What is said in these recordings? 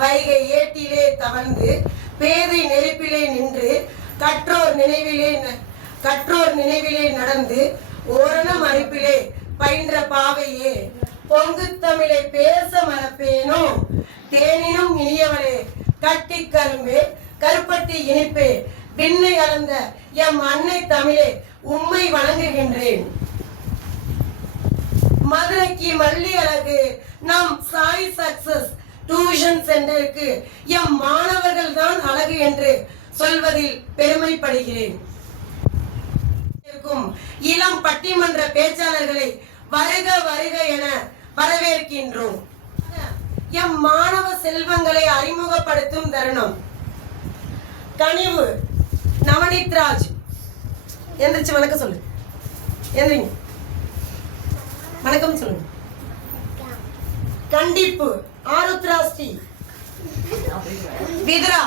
வைகை ஏட்டிலே தவழ்ந்து பேதை நெருப்பிலே நின்று கற்றோர் நினைவிலே நடந்து ஓரணம் அரிப்பிலே பயின்ற பாவையே பொங்கு தமிழை பேச மறப்பேனோ தேனினும் இனியவளே கட்டி கரும்பே கருப்பட்டி இனிப்பே விண்ணை அளந்த எம் அன்னை தமிழே உம்மை வணங்குகின்றேன். மதுரைக்கு மல்லி அழகு நம் சாய் சக்சஸ் டியூஷன் சென்டருக்கு எம் மாணவர்கள் தான் அழகு என்று சொல்வதில் பெருமைப்படுகிறேன். இளம் பட்டிமன்ற பேச்சாளர்களை வருக வருக என வரவேற்கின்றோம். எம் மாணவ செல்வங்களை அறிமுகப்படுத்தும் தருணம். கனிவு நவனித் ராஜ் எந்திரிச்சு வணக்கம் சொல்லு. எந்திரிங்க வணக்கம் சொல்லுங்க. கண்டிப்பு ஆருத்ரா ஸ்ரீ வித்ரா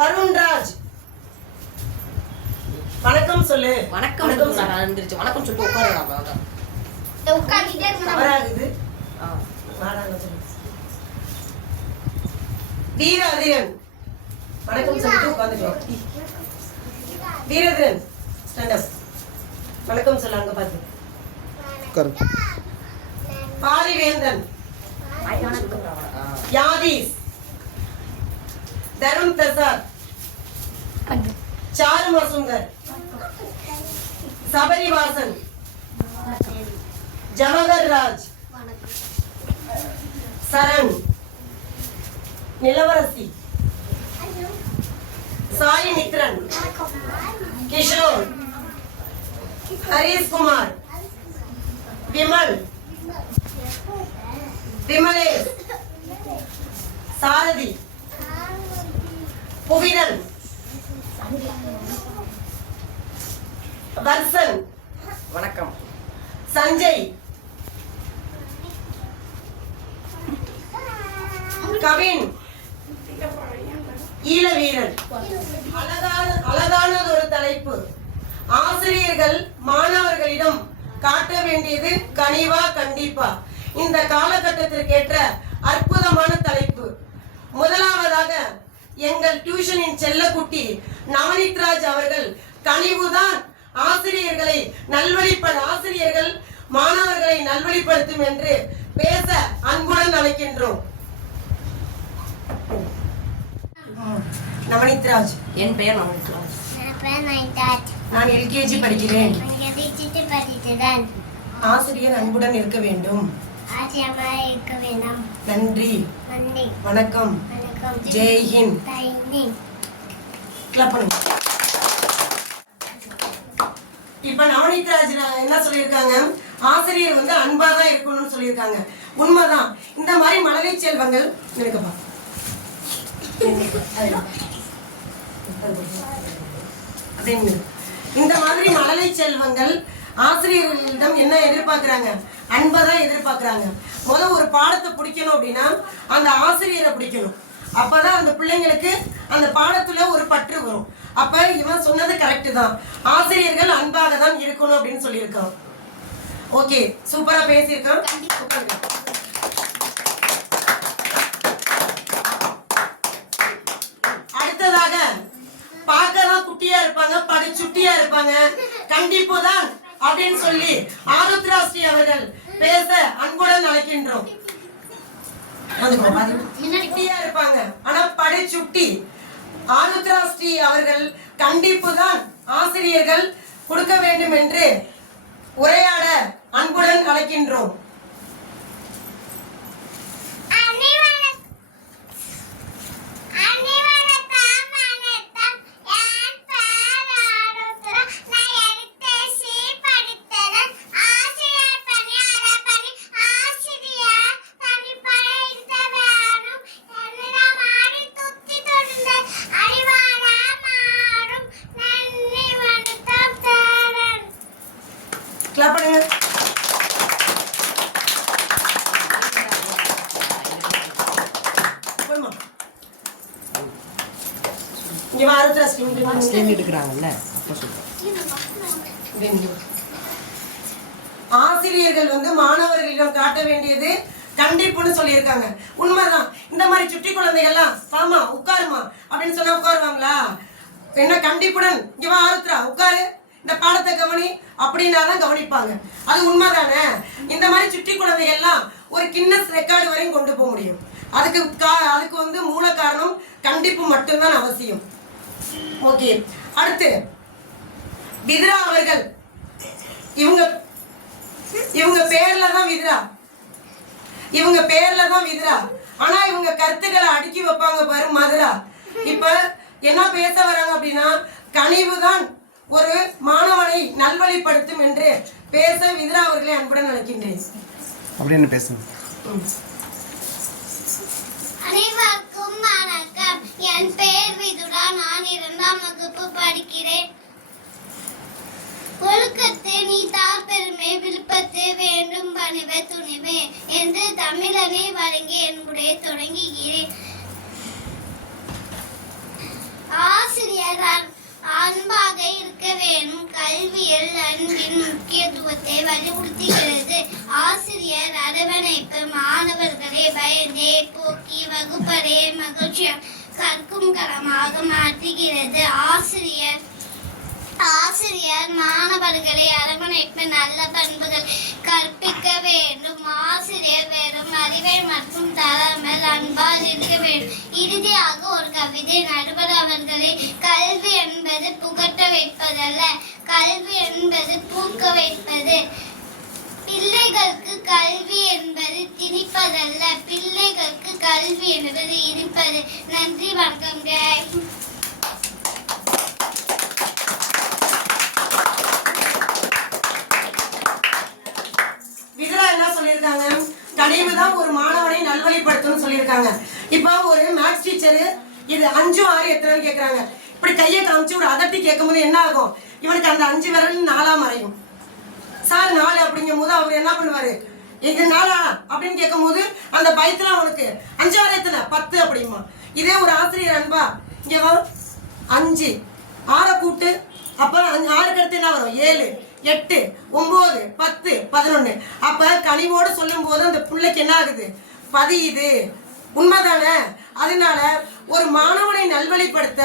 வருண்ராஜ் வணக்கம் சொல்லு. வணக்கம் எந்திரிச்சு வணக்கம் சொல்லிட்டு உட்காருங்க. வீரதிரன் வணக்கம் சொல்லிட்டு உட்காந்துக்கலாம். வீரதிரன் ஸ்டாண்ட் அப் வணக்கம் சொல்ல. அங்க பாத்து பாரிவேந்தன் யாதீஸ் தருண் பிரசாத் சாரு மசுந்தர் சபரிவாசன் ஜவஹர் ராஜ் சரண் நிலவரசி சாய் மித்ரன் கிஷோர் ஹரிஷ் குமார் விமல் விமலேஷ் சாரதி புவிதன் வர்சன் வணக்கம் சஞ்சய் கவின் ஈழவீரன். அழகானது ஒரு தலைப்பு. ஆசிரியர்கள் மாணவர்களிடம் காட்ட வேண்டியது கனிவா கண்டிப்பா. இந்த காலகட்டத்திற்கேற்ற அற்புதமான தலைப்பு. முதலாவதாக எங்கள் டியூஷனின் செல்லக்குட்டி நவனித் ராஜ் அவர்கள் கனிவுதான் ஆசிரியர்கள் மாணவர்களை நல்வழிப்படுத்தும் என்று பேச அன்புடன் அழைக்கின்றோம். நவனித் ராஜ். என் பெயர் நவனித் ராஜ். நான் எல்கேஜி படிக்கிறேன். ஆசிரியர் அன்புடன் இருக்க வேண்டும். நன்றி வணக்கம். ஜெய் ஹிந்த். கிளப் பண்ணுங்க. இப்ப நவனித் ராஜ் என்ன சொல்லியிருக்காங்க, ஆசிரியர் வந்து அன்பா தான் இருக்கணும்னு சொல்லியிருக்காங்க. உண்மைதான். இந்த மாதிரி மழலை செல்வங்கள் இருக்குப்பா. இந்த மாதிரி மழலை செல்வங்கள் ஆசிரியர்களிடம் என்ன எதிர்பார்க்கிறாங்க, அன்பதான் எதிர்பார்க்கிறாங்க. முதல் ஒரு பாடத்தை பிடிக்கணும் அப்படின்னா அந்த ஆசிரியரை பிடிக்கணும். அப்பதான் அந்த பிள்ளைங்களுக்கு அந்த பாடத்துல ஒரு பற்று வரும். அப்ப இவன் சொன்னது கரெக்ட் தான். ஆசிரியர்கள் அன்பாக தான் இருக்கணும் அப்படின்னு சொல்லியிருக்கான். ஓகே, சூப்பரா பேசியிருக்கான். அடுத்ததாக பார்க்கலாம் குட்டியா இருப்பாங்க, சுட்டியா இருப்பாங்க, கண்டிப்பு தான் அப்படின்னு சொல்லி ஆருத்ரா ஸ்ரீ அவர்கள் பேச அன்புடன் அழைக்கின்றோம். குட்டியா இருப்பாங்க ஆனா சுட்டி. ஆருத்ரா ஸ்ரீ அவர்கள் கண்டிப்பு தான் ஆசிரியர்கள் கொடுக்க வேண்டும் என்று உரையாட அன்புடன் அழைக்கின்றோம். கிளாப் பண்ணுங்க. இங்க ஆருத்ரா ஸ்டீம் எடுக்கறாங்கல்ல அப்ப சொல்றேன். ஆசிரியர்கள் வந்து மாணவர்களிடம் காட்ட வேண்டியது கண்டிப்புன்னு சொல்லியிருக்காங்க. உண்மைதான். இந்த மாதிரி சுட்டி குழந்தைகள்லாம் பாமா உட்காருமா அப்படின்னு சொன்னா உட்காருவாங்களா? என்ன கண்டிப்புடன் இங்க வா ஆருத்ரா உட்காரு, இந்த பாடத்தை கவனி அப்படின்னாதான் கவனிப்பாங்க. அது உண்மைதானே? இந்த மாதிரி சுட்டி குழந்தைகள்லாம் ஒரு கின்னஸ் ரெக்கார்டு வரையும் கொண்டு போக முடியும். அதுக்கு வந்து மூல காரணம் கண்டிப்பு மட்டும்தான் அவசியம். ஓகே, அடுத்து வித்ரா அவர்கள். இவங்க பேர்ல தான் வித்ரா, இவங்க பேர்ல தான் வித்ரா. ஆனா இவங்க கருத்துக்களை அடுக்கி வைப்பாங்க பாரு மதுரா. இப்ப என்ன பேச வராங்க அப்படின்னா, கனிவுதான் ஒரு மாணவனை நல்வழிப்படுத்தும் என்று பேச வித்ரா அவர்களை அன்புடன் நினைக்கின்றேன் அப்படின்னு பேசுங்க. அனைவருக்கும் வணக்கம். என் பெயர் விதுரா. நான் 2ஆம் வகுப்பு படிக்கிறேன். ஒழுக்கத்து நீ தார் பெருமை, விழுப்பத்து வேண்டும் பணிவே துணிவே என்று தமிழனை வழங்கி என்னுடைய தொடங்குகிறேன். ஆசிரியர் அன்பாக இருக்க வேண்டும். கல்வியில் அன்பின் முக்கியத்துவத்தை வலியுறுத்துகிறது. ஆசிரியர் அரவணைப்பு மாணவர்களை பயந்தே போக்கி வகுப்பறையை மகிழ்ச்சியாக கற்கும் களமாக மாற்றுகிறது. ஆசிரியர் மாணவர்களை அரவணைப்பு நல்ல பண்புகள் கற்பிக்க வேண்டும். ஆசிரியர் வெறும் அறிவை மற்றும் தராமல் அன்பால் இருக்க வேண்டும். இறுதியாக ஒரு கவிதை. நடுவர் அவர்களை, கல்வி என்பது புகட்ட வைப்பதல்ல, கல்வி என்பது பூக்க வைப்பது. பிள்ளைகளுக்கு கல்வி என்பது திணிப்பதல்ல, பிள்ளைகளுக்கு கல்வி என்பது இனிப்பது. நன்றி, வணக்கம். வித்ரா என்ன சொல்லியிருக்காங்க? கனிவுதான் ஒரு மாணவனை நல்வழிப்படுத்தும்னு சொல்லியிருக்காங்க. இப்போ ஒரு மேத்ஸ் டீச்சரு இது 5 6 எத்தனைன்னு கேட்குறாங்க. இப்படி கையை காமிச்சு ஒரு அதட்டி கேட்கும்போது என்ன ஆகும்? இவனுக்கு அந்த 5 விரல் 4ஆ மறையும். சார் 4 அப்படிங்கும் போது அவர் என்ன பண்ணுவாரு? இது 4ஆ அப்படின்னு கேட்கும் போது அந்த பயத்துல அவனுக்கு 5 வரை எத்தனை 10 அப்படிமா. இதே ஒரு ஆசிரியர் அன்பா இங்கே வா 5 6 கூட்டு, அப்போ 6க்கு அடுத்து என்ன வரும்? 7 8 9 10 11. அப்ப கனிவோடு சொல்லும் போது அந்த பிள்ளைக்கு என்ன ஆகுது? பதியுது. உண்மைதானே? அதனால ஒரு மாணவனை நல்வழிப்படுத்த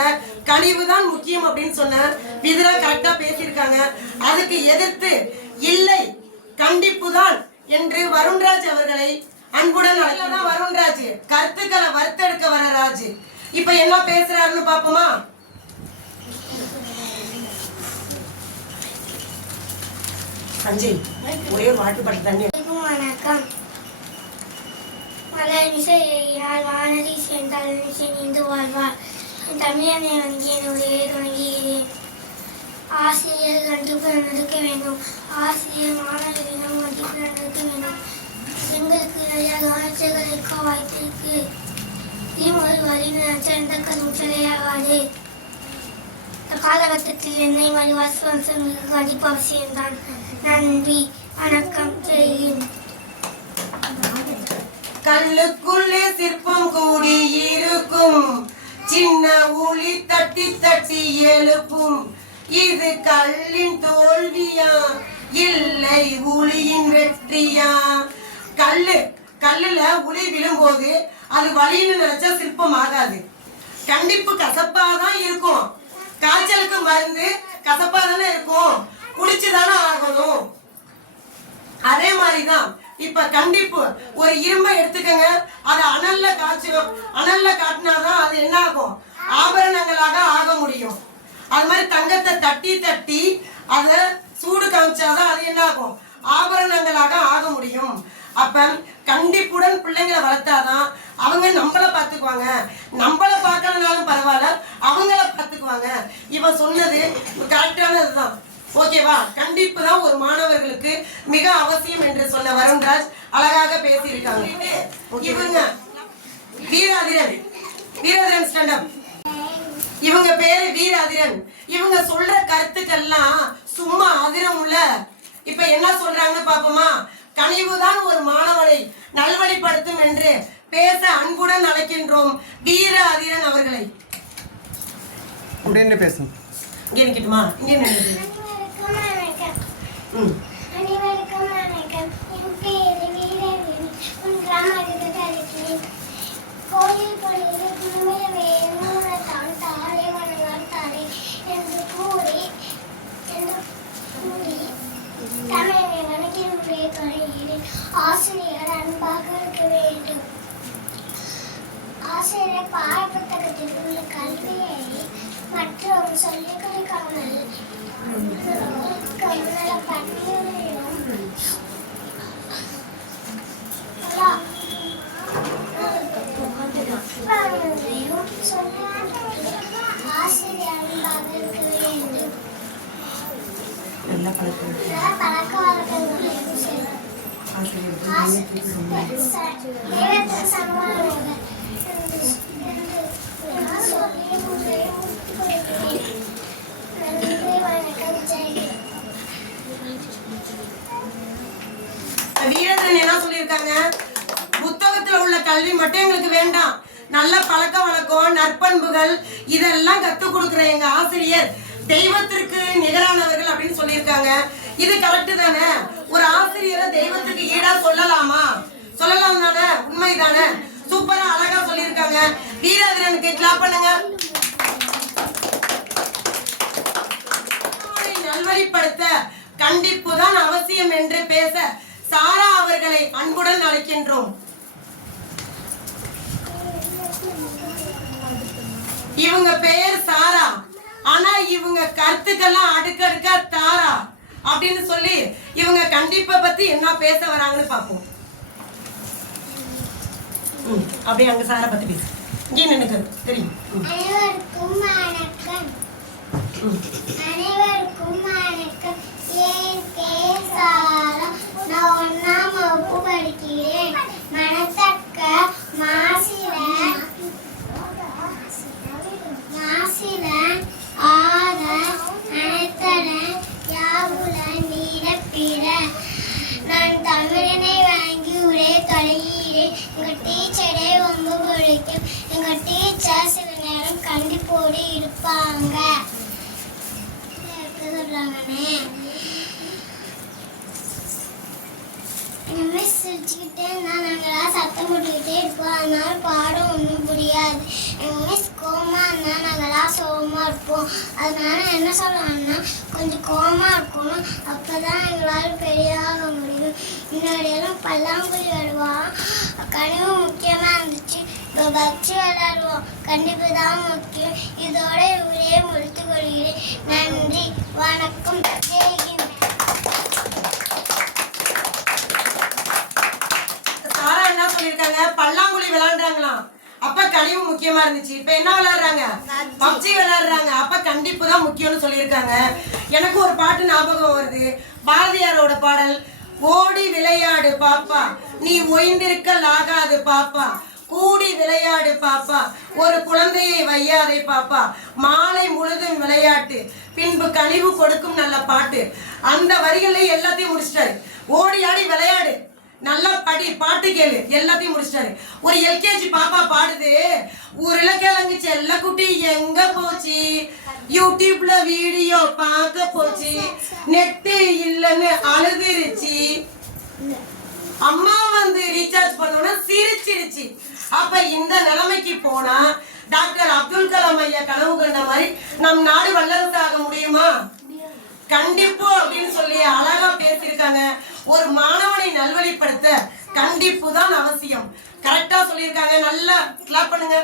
கனிவு தான் முக்கியம் அப்படின்னு சொன்ன வித்ரா கரெக்டா பேசியிருக்காங்க. அதுக்கு எதிர்த்து இல்லை கண்டிப்பு தான் என்று வருண்ராஜ் அவர்களை அன்புடன் அழைக்கலாம். வருண்ராஜ் கருத்துக்களை வறுத்தெடுக்க வர ராஜ் இப்ப என்ன பேசுறாருன்னு பாப்போமா? சஞ்சய் ஒரே ஒரு வாட்டு பட்டு தண்ணி. வணக்கம். மலர் இசையால் வானதி சேர்ந்தால் நீந்து வாழ்வார். தமிழனை வங்கி என்னுடைய தொடங்குகிறேன். ஆசிரியர் கண்டிப்பு நடக்க வேண்டும். ஆசிரியர் மாணவர்களிடம் கண்டிப்பு நடக்க வேண்டும். எங்களுக்கு நிறைய கவனிச்சுகளுக்கு வாய்ப்பிருக்கு. ஒரு வழியில் சிறந்த கருச்சலையாகாது. காலகட்டத்தில் என்னை மாதிரி வாசங்களுக்கு கண்டிப்பு அவசியம்தான். நன்றி, வணக்கம். கல்லுக்குள்ளே சிற்பம் கூடி இருக்கும், சின்ன ஒளி தட்டி தட்டி எழுப்பும். இது கல்லின் தோல்வியா இல்லை ஒளியின் வெற்றியா? கல்லுல உளி விழும்போது அது வலின்னு நினைச்சா சிற்பம் ஆகாது. கண்டிப்பு கசப்பாதான் இருக்கும். காய்ச்சலுக்கு மருந்து கசப்பா தானே இருக்கும், குடிச்சுதானே ஆகணும். அதே மாதிரிதான் இப்ப கண்டிப்பு. ஒரு இரும்பை எடுத்துக்கங்க, அதை அனல்ல காய்ச்சணும். அனல்ல காட்டினாதான் அது என்ன ஆகும்? ஆபரணங்களாக ஆக முடியும். அது மாதிரி தங்கத்தை தட்டி தட்டி அதை சூடு காமிச்சாதான் அது என்ன ஆகும்? ஆபரணங்களாக ஆக முடியும். அப்ப கண்டிப்புடன் பிள்ளைங்களை வளர்த்தாதான் அவங்க நம்மளை பார்த்துக்குவாங்க. நம்மளை பார்க்கலனாலும் பரவாயில்ல, அவங்கள பார்த்துக்குவாங்க. இவன் சொன்னது கரெக்டானதுதான். ஓகேவா? கண்டிப்பு தான் ஒரு மாணவர்களுக்கு மிக அவசியம் என்று சொன்ன வருண்ராஜ் அழகாக பேசியிருக்காங்க. இவங்க வீராதிரன் ஸ்டாண்டப். இவங்க பேரு வீராதிரன். இவங்க சொல்ற கருத்துக்கள்லாம் சும்மா அதிரமுள்ள. இப்ப என்ன சொல்றாங்கன்னு பாப்போமா? கனிவுதான் ஒரு மாணவனை நல்வழிப்படுத்தும் என்று பேச அன்புடன் அழைக்கின்றோம் வீராதிரன் அவர்களை. அப்படின்னு பேசுங்க. இங்கே நிக்கட்டுமா? இங்கே நின்று. அனைவருக்கும் வணக்கம். என் பேரு வீரவேணி. உன் கிராம மற்றும் சொல்லிக் கொடுக்காமல் கமல பட்டியலையும் ஆசிரியர் பதிலுக்கு வேண்டும். நல்ல பழக்கம் பழக்க வழக்கங்களையும் செய்யும். வீரதன் என்ன சொல்லியிருக்காங்க? புத்தகத்துல உள்ள கல்வி மட்டும் எங்களுக்கு வேண்டாம், நல்ல பழக்க வழக்கம், நற்பண்புகள் இதெல்லாம் கத்துக் கொடுக்குற எங்க ஆசிரியர் தெய்வத்திற்கு நிகரானவர்கள் அப்படின்னு சொல்லியிருக்காங்க. இது கரெக்ட் தானே? ஒரு ஆசிரியரை தெய்வத்துக்கு ஈடா சொல்லலாமா? சொல்லலாம் தானே? உண்மைதானே? சூப்பரா அழகா சொல்லியிருக்காங்க. வீரதனுக்கு கிளாப் பண்ணுங்க. நல்வழிப்படுத்த கண்டிப்பு தான் அவசியம் என்று பேச சாரா அவர்களை அன்புடன் அழைக்கின்றோம். இவங்க பெயர் சாரா, ஆனா இவங்க கருத்துக்கெல்லாம் அடுக்கடுக்கா தாரா அப்படின்னு சொல்லி இவங்க கண்டிப்பை பத்தி என்ன பேச வராங்கன்னு பாப்போம். அப்படியே அங்க சாரா பத்தி பேசு. இங்கே நினைக்க தெரியும். அனைவருக்கும் வணக்கம். அனைவருக்கும் வணக்கம். என் பேர் சாரா. நான் 1ஆம் வகுப்பு படிக்கிறேன். மனத்தக்க மாசில ஆர அனைத்தட யாவுல நீரப்பிற. நான் தமிழனை வாங்கி உரைய தொடங்குகிறேன். எங்க டீச்சரே ரொம்ப பிடிக்கும். எங்க டீச்சர் சில நேரம் கண்டிப்போடு இருப்பாங்க. சொல்றாங்கண்ணே, மிஸ் சிரிச்சுக்கிட்டே இருந்தால் நாங்களாம் சத்தம் போட்டுக்கிட்டே இருப்போம். அதனால பாடம் ஒன்றும் புரியாது. எங்கள் மிஸ் கோவமாக இருந்தால் நாங்களாம் சோகமாக இருப்போம். அதனால என்ன சொல்லுவாங்கன்னா, கொஞ்சம் கோவமாக இருக்கணும், அப்போ தான் எங்களால் பெரியாக முடியும். முன்னாடியெல்லாம் பல்லாங்குழி விளையாடுவோம், கனிவு முக்கியமாக இருந்துச்சு. இப்போ பக்தி விளையாடுவோம், கண்டிப்பு தான் முக்கியம். இதோட இவரே முடித்து கொள்கிறேன். நன்றி, வணக்கம், ஜெய்ஹிந்த். பல்லாங்குழி விளையாடுறாங்களாம், அப்ப கனிவு முக்கியமா இருந்துச்சு. இப்ப என்ன விளையாடுறாங்க? பப்ஜி விளையாடுறாங்க, அப்ப கண்டிப்பு தான் முக்கியம்னு சொல்லியிருக்காங்க. எனக்கு ஒரு பாட்டு ஞாபகம் வருது, பாரதியாரோட பாடல். ஓடி விளையாடு பாப்பா, நீ ஓய்ந்திருக்கல் ஆகாது பாப்பா, கூடி விளையாடு பாப்பா, ஒரு குழந்தையை வையாதே பாப்பா, மாலை முழுதும் விளையாட்டு, பின்பு கனிவு கொடுக்கும் நல்ல பாட்டு. அந்த வரிகளை எல்லாத்தையும் முடிச்சிட்டாரு. ஓடி ஆடி விளையாடு, நல்லா படி, பாட்டு கேளு, எல்லாத்தையும் முடிச்சிட்டாரு. ஒரு எல்கேஜி பாப்பா பாடுது, உருளைக்கிழங்கு செல்ல குட்டி எங்க போச்சு, யூடியூப்ல வீடியோ பார்க்க போச்சு, நெட்டு இல்லைன்னு அழுதுருச்சு, அம்மா வந்து ரீசார்ஜ் பண்ணோன்னா சிரிச்சிருச்சு. அப்ப இந்த நிலைமைக்கு போனா டாக்டர் அப்துல் கலாம் ஐயா கனவு கண்ட மாதிரி நம் நாடு வல்லரசு ஆக முடியுமா? கண்டிப்பு அப்படின்னு சொல்லி அழகா பேசியிருக்காங்க. ஒரு மாணவனை நல்வழிப்படுத்த கண்டிப்பு தான் அவசியம். கரெக்டா சொல்லியிருக்காங்க. நல்லா கிளாப் பண்ணுங்க.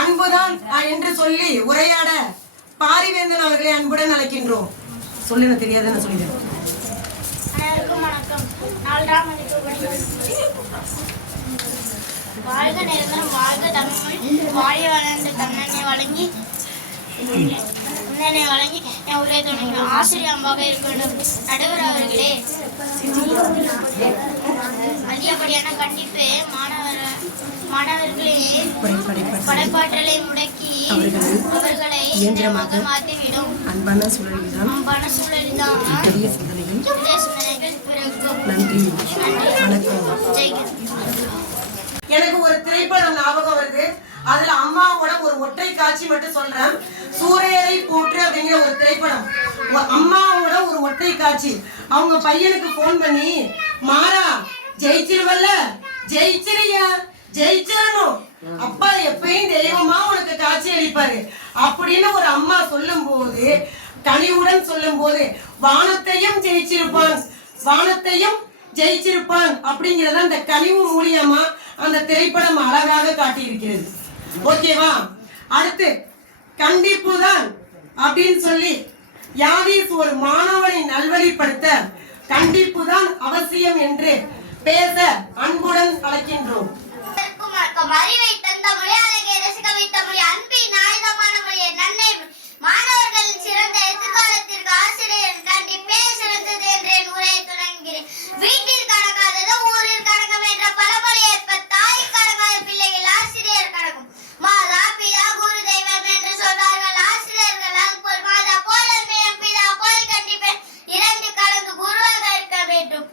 அன்புதான் என்று சொல்லி உரையாட பாரிவேந்தன் அவர்களை அன்புடன் அழைக்கின்றோம். சொல்லுங்க, தெரியாதுன்னு சொல்லிடுறேன். அனைவருக்கும் வணக்கம். 4ஆம் வகுப்பு படிக்கிறேன். வாழ்க நிரந்தரம், வாழ்க தமிழ்மொழி, வாழ வளர்ந்த தன்னனை வழங்கி என் உரை தொடங்கி ஆசிரியர் அம்பாக இருக்க வேண்டும். நடுவர் அவர்களே, அதிகப்படியான கண்டிப்பு மாணவர்களே படைப்பாற்றலை முடக்கி அவர்களை இயந்திரமாக மாற்றிவிடும். அன்பான சூழலில்தான் புதிய சிந்தனைகள் பிறக்கும். நன்றி, வணக்கம், ஜெய்ஹிந்த். எனக்கு ஒரு திரைப்படம் ஞாபகம் வருது. அதுல அம்மாவோட ஒரு ஒற்றை காட்சி மட்டும் சொல்றேன். சூரியரை போற்று அப்படிங்கிற ஒரு திரைப்படம். அம்மாவோட ஒரு ஒற்றை காட்சி. அவங்க பையனுக்கு போன் பண்ணி, மாறா ஜெயிச்சிருவல்ல, ஜெயிச்சிரியா, ஜெயிச்சிடணும், அப்பா எப்பயும் தெய்வமா உனக்கு காட்சி அளிப்பாரு அப்படின்னு ஒரு அம்மா சொல்லும் போது, கனிவுடன் சொல்லும் போது, வானத்தையும் ஜெயிச்சிருப்பான், வானத்தையும் ஜெயிச்சிருப்பான் அப்படிங்கறத அந்த கனிவு மூலியமா அந்த திரைப்படம் அழகாக காட்டியிருக்கிறது. ஓகேவா? அடுத்து கண்டிப்பு தான் அப்படின்னு சொல்லி யாதீஸ் ஒரு மாணவனை நல்வழிப்படுத்த கண்டிப்பு தான் அவசியம் என்று பேச அன்புடன் அழைக்கின்றோம். அறிவை தந்த மொழி, அழகை ரசிக்க வைத்த மொழி, அன்பின் ஆயுதமான மொழியை நன்மை மாணவர்களின் சிறந்த எதிர்காலத்திற்கு ஆசிரியர் கண்டிப்பே சிறந்தது என்று என் உரையை தொடங்குகிறேன். வீட்டிற்கு அடங்காதது ஊரிற்கு அடங்கும் என்ற பழமொழி ஏற்ப தாய்க்கு அடங்காத பிள்ளைகள் ஆசிரியர் அடங்கும். மாதா பிதா குரு தெய்வம் என்று சொன்னார்கள் ஆசிரியர்கள். அதுபோல் மாதா போல பிதா போல் கண்டிப்பேன் இரண்டு கலந்து குருவாக இருக்க வேண்டும்.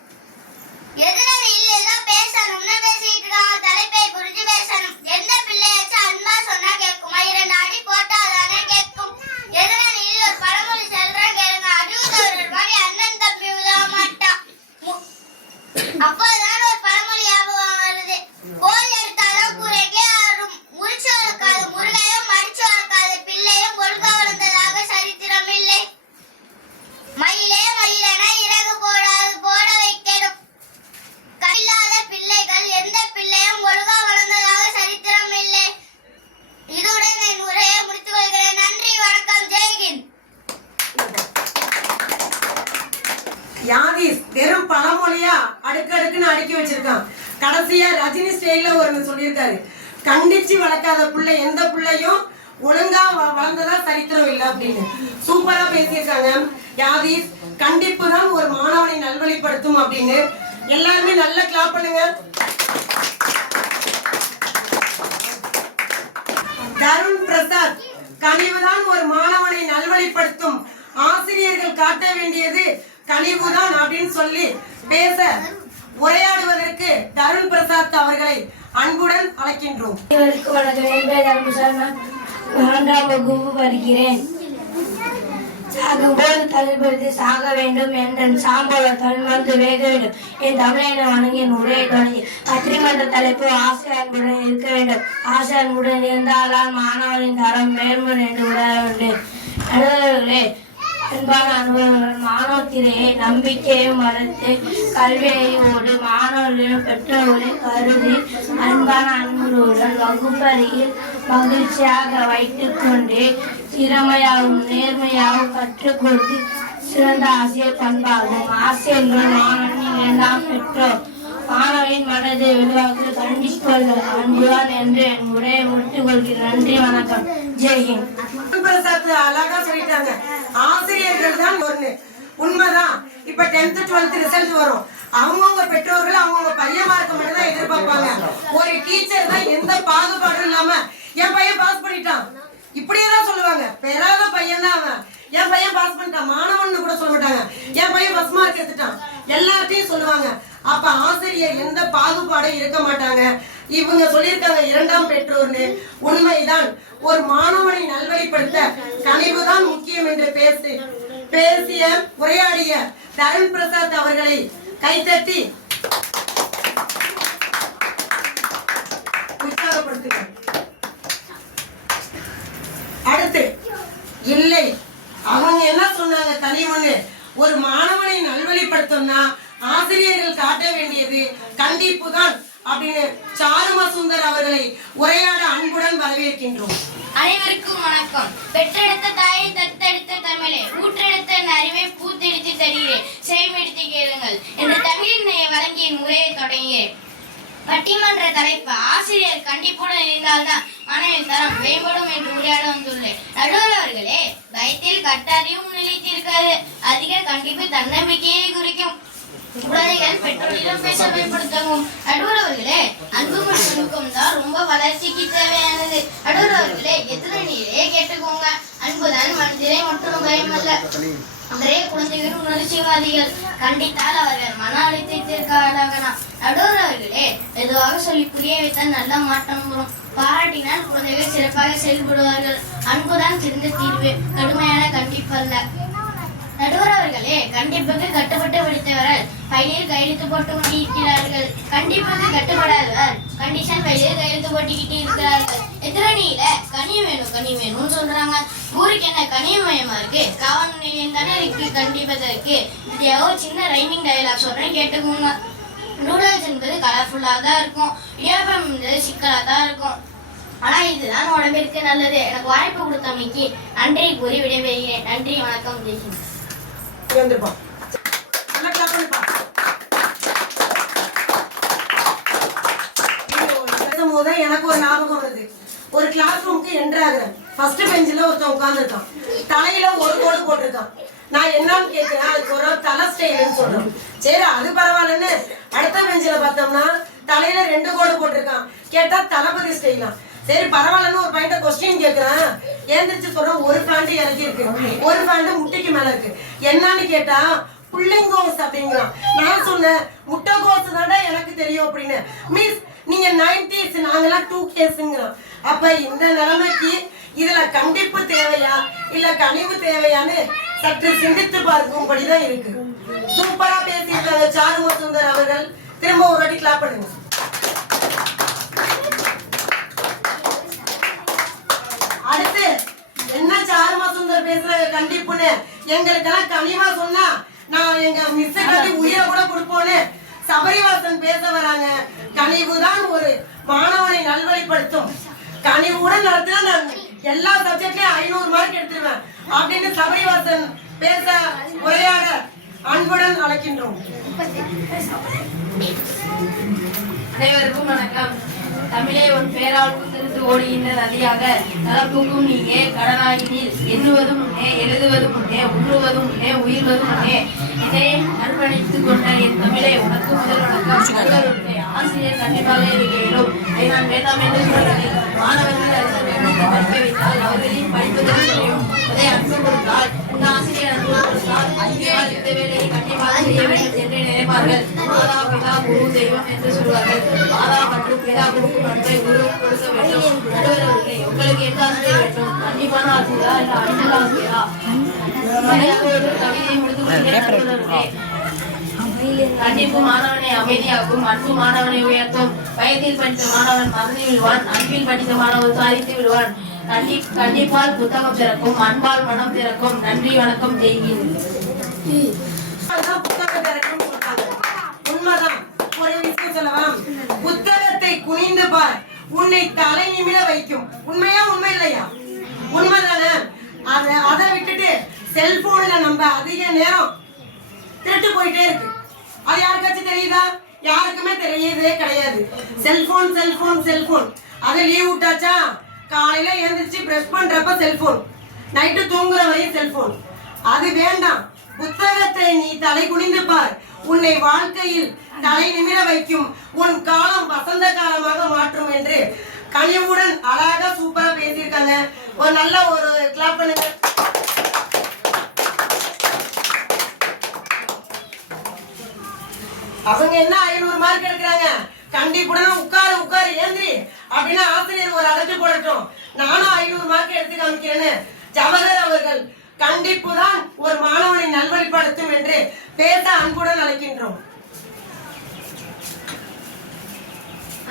எதிரில் ஏதோ பேசணும்னு பேசிட்டு இருக்காங்க, தலைப்பை புரிஞ்சு பேசணும். எந்த பிள்ளையாச்சும் அன்பா சொன்னா கேட்குமா? 2 அடி போட்டா தானே கேட்கும். எதிரில் ஒரு பழமொழி சொல்றேன் கேளுங்க. அழுகுதவர்கள் மாதிரி அண்ணன் தம்பி உதவ மாட்டான். அப்போதான் ஒரு பழமொழி ஞாபகம் வருது. கோல் எடுத்தாலும் கூரைக்கே ஆறும், முறிச்சு வளர்க்காத முருகையும் மடிச்சு வளர்க்காத பிள்ளையும் ஒழுங்க வளர்ந்ததாக சரித்திரம் இல்லை. மயிலே மயிலென இறகு போடாது போட வைக்கணும். இல்லாத பிள்ளைகள் எந்த பிள்ளையும் ஒழுங்கா வளர்ந்ததாக சரித்திரம் இல்லை. இதுடன் என் உரையை முடித்துக் கொள்கிறேன். நன்றி, வணக்கம், ஜெய்ஹிந்த். யாதீஸ் வெறும் பழமொழியா அடுக்குன்னு அடுக்கி வச்சிருக்கான். கடைசியா ரஜினி ஸ்டைல்ல ஒரு சொல்லியிருக்காரு, கண்டிச்சு வளர்க்காத பிள்ளை எந்த பிள்ளையும் ஒழுங்கா வளர்ந்ததா சரித்திரம் இல்லை அப்படின்னு சூப்பரா பேசியிருக்காங்க. யாதீஸ் கண்டிப்பு தான் ஒரு மாணவனை நல்வழிப்படுத்தும் அப்படின்னு எல்லாருமே நல்ல கிளாப் பண்ணுங்க. தருண் பிரசாத் கனிவுதான் ஒரு மாணவனை நல்வழிப்படுத்தும், ஆசிரியர்கள் காட்ட வேண்டியது கனிவுதான் அப்படின்னு சொல்லி பேச உரையாடுவதற்கு தருண் பிரசாத் அவர்களை அன்புடன் அழைக்கின்றோம். நான் வகுப்பு படிக்கிறேன். சாகும்போது தலைப்படுத்தி சாக வேண்டும் என்ற சாம்போல தலைமறைந்து வேக வேண்டும். என் தமிழை வணங்கி என் உரையை தொடங்கி பத்திரிமன்ற தலைப்பு ஆசை அன்புடன் இருக்க வேண்டும். ஆசை அன்புடன் இருந்தால்தான் மாணவரின் தரம் மேன்மன் என்று உணர வேண்டும். நடுவர்களே, அன்பான அனுபவங்கள் மாணவத்திலேயே நம்பிக்கையும் வளர்த்து கல்வியோடு மாணவர்களிடம் பெற்றோர்களை கருதி அன்பான அன்புடன் வகுப்பறையில் மகிழ்ச்சியாக வைத்துக் கொண்டு திறமையாகவும் நேர்மையாகவும் கற்றுக் கொடுத்து சிறந்த ஆசிரியர் பண்பாகும். ஆசிரியர்கள் மாணவனின் இரண்டாம் பெற்றோர் மாணவின் மனதை விரிவாக்க கண்டிப்பார்கள் அன்புதான் என்று என் உரையை முடித்துக் கொள்கிறேன். நன்றி, வணக்கம், ஜெய்ஹிந்த். அழகா சொல்லிட்டாங்க. ஆசிரியர்கள் தான் ஒண்ணு உண்மைதான். இப்ப 10th 12th ரிசல்ட் வரும், அவங்கவுங்க பெற்றோர்கள் அவங்கவுங்க பையன் மார்க்க மட்டும் தான் எதிர்பார்ப்பாங்க. ஒரு டீச்சர் தான் எந்த பாகுபாடும் இல்லாம என் பையன் பாஸ் பண்ணிட்டான் இப்படியேதான் சொல்லுவாங்க. பெறாத பையன் தான் அவன், என் பையன் பாஸ் பண்ணிட்டான், மாணவன் கூட சொல்ல மாட்டாங்க, என் பையன் ஃபர்ஸ்ட் மார்க் எடுத்துட்டான், எல்லார்ட்டையும் சொல்லுவாங்க. அப்ப ஆசிரியர் எந்த பாகுபாடும் இருக்க மாட்டாங்க. இவங்க சொல்லியிருக்காங்க இரண்டாம் பெற்றோர்னு. உண்மைதான். ஒரு மாணவனை நல்வழிப்படுத்த கனிவுதான் முக்கியம் என்று பேசிய உரையாடிய தருண் பிரசாத் அவர்களை கைத்தட்டி உற்சாகப்படுத்துங்கள். அடுத்து இல்லை, அவங்க என்ன சொன்னாங்க, கனிவுன்னு ஒரு மாணவனை நல்வழிப்படுத்தணும்னா ஆசிரியர்கள் காட்ட வேண்டியது கண்டிப்பு தான் அப்படின்னு சாருமா சுந்தர் அவர்களை உரையாட அன்புடன் வரவேற்கின்றோம். அனைவருக்கும் வணக்கம். பெற்றெடுத்த தாயை தத்தெடுத்த தமிழை ஊற்றெடுத்த அறிவை பூத்தெடுத்து தருகிறேன், செய்மெடுத்து கேளுங்கள் என்று தமிழினை வழங்கிய உரையை தொடங்கினேன். பட்டிமன்ற தலைப்பு ஆசிரியர் கண்டிப்புடன் இருந்தால்தான் மாணவன் தரம் மேம்படும் என்று உரையாட வந்துள்ளேன். நடுவர் அவர்களே, பயத்தில் கட்டறிவும் நிலைத்திருக்காது. அதிக கண்டிப்பு தன்னம்பிக்கையை குறிக்கும். குழந்தைகள் பெற்றோரிடம் பேச பயன்படுத்தவும். நடுவர் அவர்களே, அன்பு மற்றும் நுணுக்கம் தான் ரொம்ப வளர்ச்சிக்கு தேவையானது. நடுவர் அவர்களே, எத்தனை நீரே கேட்டுக்கோங்க. அன்புதான் மனதிலே மற்றும் பயம் அல்ல. நிறைய குழந்தைகள் உணர்ச்சிவாதிகள். கண்டித்தால் அவர்கள் மன அழுத்தத்திற்கு ஆளாகலாம். நடுவர் அவர்களே, மெதுவாக சொல்லி புரிய வைத்தால் நல்ல மாற்றம் வரும். பாராட்டினால் குழந்தைகள் சிறப்பாக செயல்படுவார்கள். அன்புதான் சிறந்த தீர்வு, கடுமையான கண்டிப்பல்ல. நடுவர் அவர்களே, கண்டிப்புக்கு கட்டுப்பட்டு படித்தவர்கள் பையில் கையெழுத்து போட்டு இருக்கிறார்கள். கண்டிப்புக்கு கட்டுப்படாதவர் கண்டிஷன் பையில் கையெழுத்து போட்டுக்கிட்டு இருக்கிறார்கள். எதிரணியில கனி வேணும்னு சொல்றாங்க. ஊருக்கு என்ன கனிமயமா இருக்கு? காவல் நிலையம் தானே இருக்கு கண்டிப்பதற்கு. இதையாக சின்ன ரைமிங் டயலாக் சொல்றேன், கேட்டுக்கோங்க. நூடுல்ஸ் என்பது கலர்ஃபுல்லா தான் இருக்கும். இடியாப்பம் என்பது சிக்கலா தான் இருக்கும். ஆனா இதுதான் உடம்பிற்கு நல்லது. எனக்கு வாய்ப்பு கொடுத்தமைக்கு நன்றி கூறி விடைபெறுகிறேன். நன்றி, வணக்கம், ஜெய்ஹிந்த். வந்துப்பா நல்லா கிளாப் பண்ணுப்பா. பேசும்போது எனக்கு ஒரு ஞாபகம் வருது. ஒரு கிளாஸ் ரூமுக்கு என்டர் ஆகுறேன். ஃபர்ஸ்ட் பெஞ்சில் ஒருத்தன் உட்காந்துருக்கான். தலையில ஒரு கோடு போட்டிருக்கான். நான் என்னன்னு கேட்கிறேன். அதுக்கு ஒரு தலை ஸ்டைல்னு சொல்றேன். சரி அது பரவாயில்லன்னு அடுத்த பெஞ்சில் பார்த்தோம்னா தலையில 2 கோடு போட்டிருக்கான். கேட்டா தளபதி ஸ்டைலாம். சரி பரவாயில்லன்னு ஒரு பையன்ட்ட கொஸ்டின் கேட்கிறேன். ஏந்திரிச்சு சொல்றேன் ஒரு பேண்ட் இறக்கி இருக்கு, ஒரு பேண்ட் முட்டைக்கு மேல இருக்கு. என்னன்னு கேட்டா புள்ளிங்கோஸ் அப்படிங்கிறான். நான் சொன்னேன் முட்டைகோஸ் தானே எனக்கு தெரியும் அப்படின்னு. மிஸ் நீங்க 90s நாங்கெல்லாம் 2Ksங்கிறோம். அப்ப இந்த நிலைமைக்கு இதுல கண்டிப்பு தேவையா இல்ல கனிவு தேவையான்னு சற்று சிந்தித்து பார்க்கும்படிதான் இருக்கு. சூப்பரா பேசியிருக்காங்க சாரும சுந்தர் அவர்கள். திரும்ப ஒரு வாட்டி கிளாப் பண்ணுங்க. அடுத்து என்ன சாருமா சுந்தர் பேசுற கண்டிப்புன்னு எங்களுக்கெல்லாம் கனிவா சொன்னா நான் எங்க மிஸ் கட்டி உயிரை கூட கொடுப்போன்னு சபரிவாசன் பேச வராங்க. கனிவுதான் ஒரு மாணவனை நல்வழிப்படுத்தும். கனிவுடன் நடத்தினா நான் எல்லா சப்ஜெக்ட்லயும் 500 மார்க் எடுத்துருவேன் அப்படின்னு சபரிவாசன் பேச உரையாட அன்புடன் அழைக்கின்றோம். அனைவருக்கும் வணக்கம். தமிழே உன் பேரால் புத்திருந்து ஓடுகின்ற நதியாக நலப்புக்கும் நீயே கடனாயினில் எண்ணுவதும் உன்னே எழுதுவதும் உன்னே உண்ணுவதும் உன்னே உயிர்வதும் உன்னே இதை அர்ப்பணித்துக் கொண்ட என் தமிழே உனக்கு முதல் வணக்கம். ஆசிரியர் கண்டிப்பாக இருக்கிறோம். இதை நான் வேண்டாம் என்று சொல்லவில்லை. மாணவர்கள் அறிஞர் வேண்டுமென்று படிக்க வைத்தால் அவர்களின் படிப்பதற்கு தெரியும். அதை அன்பு கொடுத்தால் இந்த ஆசிரியர் அன்பு கொடுத்தால் இந்த வேலையை கண்டிப்பாக செய்ய வேண்டும் என்று நினைப்பார்கள். மாதா பிதா குரு தெய்வம் என்று சொல்வார்கள். மாதா மற்றும் பிதா குருக்கும் அன்பை குரு கொடுக்க வேண்டும். நடுவர்களே உங்களுக்கு எந்த ஆசிரியர் வேண்டும்? கண்டிப்பான ஆசிரியரா இல்ல அன்புள்ள ஆசிரியரா? கவிதை முடித்து நடுவர்களே கண்டிப்பு மாணவனை அமைதியாக்கும், அன்பு மாணவனை உயர்த்தும். பயத்தில் படித்த மாணவன் மறந்து விடுவான், அன்பில் படித்த மாணவன் சாதித்து விடுவான். கண்டிப்பால் புத்தகம் திறக்கும், அன்பால் மனம் திறக்கும். நன்றி, வணக்கம், ஜெய்ஹிந்த். உண்மைதான். ஒரு விஷயம் சொல்லவா? புத்தகத்தை குனிந்து பார், உன்னை தலை நிமிர வைக்கும். உண்மையா உண்மை இல்லையா? உண்மைதானே? அதை விட்டுட்டு செல்போன்ல நம்ம அதிக நேரம் திருட்டு போயிட்டே இருக்கு. அது யாருக்காச்சும் தெரியுதா? யாருக்குமே தெரியவே கிடையாது. Cellphone cellphone cellphone. அதை லீவ் விட்டாச்சா காலையில எழுந்திரிச்சு பிரஷ் பண்றப்ப செல்போன், நைட்டு தூங்குற வரையும் செல்போன். அது வேண்டாம். புத்தகத்தை நீ தலை குனிந்து பார், உன்னை வாழ்க்கையில் தலை நிமிர வைக்கும். உன் காலம் வசந்த காலமாக மாற்றும் என்று கனிவுடன் அழகா சூப்பரா பேசியிருக்காங்க. ஒரு நல்ல ஒரு கிளாப் பண்ணுங்க. அவங்க என்ன 500 மார்க் எடுக்கிறாங்க? கண்டிப்புடன் உட்காரு ஏந்திரி அப்படின்னா ஆசிரியர் ஒரு அழைச்சு போடட்டும். நானும் 500 மார்க் எடுத்து காமிக்கிறேன்னு ஜவஹர் அவர்கள் கண்டிப்பு தான் ஒரு மாணவனை நல்வழிப்படுத்தும் என்று பேச அன்புடன் அழைக்கின்றோம்.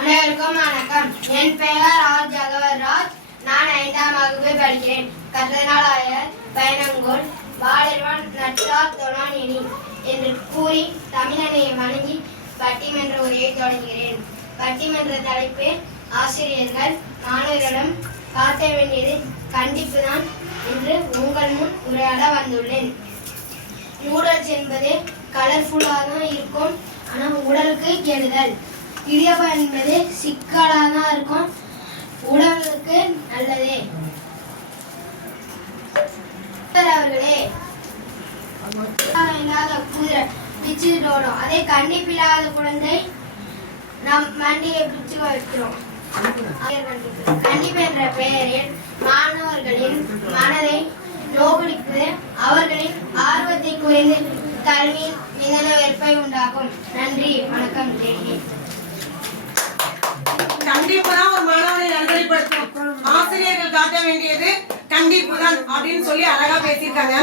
அனைவருக்கும் வணக்கம். என் பெயர் ஆர் ஜவஹர் ராஜ். நான் 5ஆம் வகுப்பு படிக்கிறேன். கர்த்தனாலாயர் பயணங்கோல் வாழிர்வான் நற்றார் தொழான் எனி என்று கூறி தமிழனை வணங்கி பட்டிமன்ற உரையை தொடங்குகிறேன். பட்டிமன்ற தலைப்பு ஆசிரியர்கள் மாணவர்களிடம் காட்ட வேண்டியது கண்டிப்பு தான் என்று உங்கள் முன் உரையாட வந்துள்ளேன். நூடல்ஸ் என்பது கலர்ஃபுல்லாக தான் இருக்கும், ஆனால் உடலுக்கு கெடுதல். இடியாப்பம் என்பது சிக்கலாக தான் இருக்கும், உடலுக்கு நல்லது. அவர்களே இல்லாத குதிரை பிச்சுட்டோடும், அதே கண்டிப்பில்லாத குழந்தை நம் மண்டியை பிச்சு வைக்கிறோம். கண்டிப்பு என்ற பெயரில் மாணவர்களின் மனதை நோக்கடிப்பது அவர்களின் ஆர்வத்தை குறைந்து கல்வியின் மிதன வெறுப்பை உண்டாகும். நன்றி, வணக்கம், ஜெய்ஹிந்த். கண்டிப்பு தான் ஒரு மாணவனை நல்வழிப்படுத்தும். ஆசிரியர்கள் காட்ட வேண்டியது கண்டிப்பு தான் அப்படின்னு சொல்லி அழகா பேசியிருக்காங்க.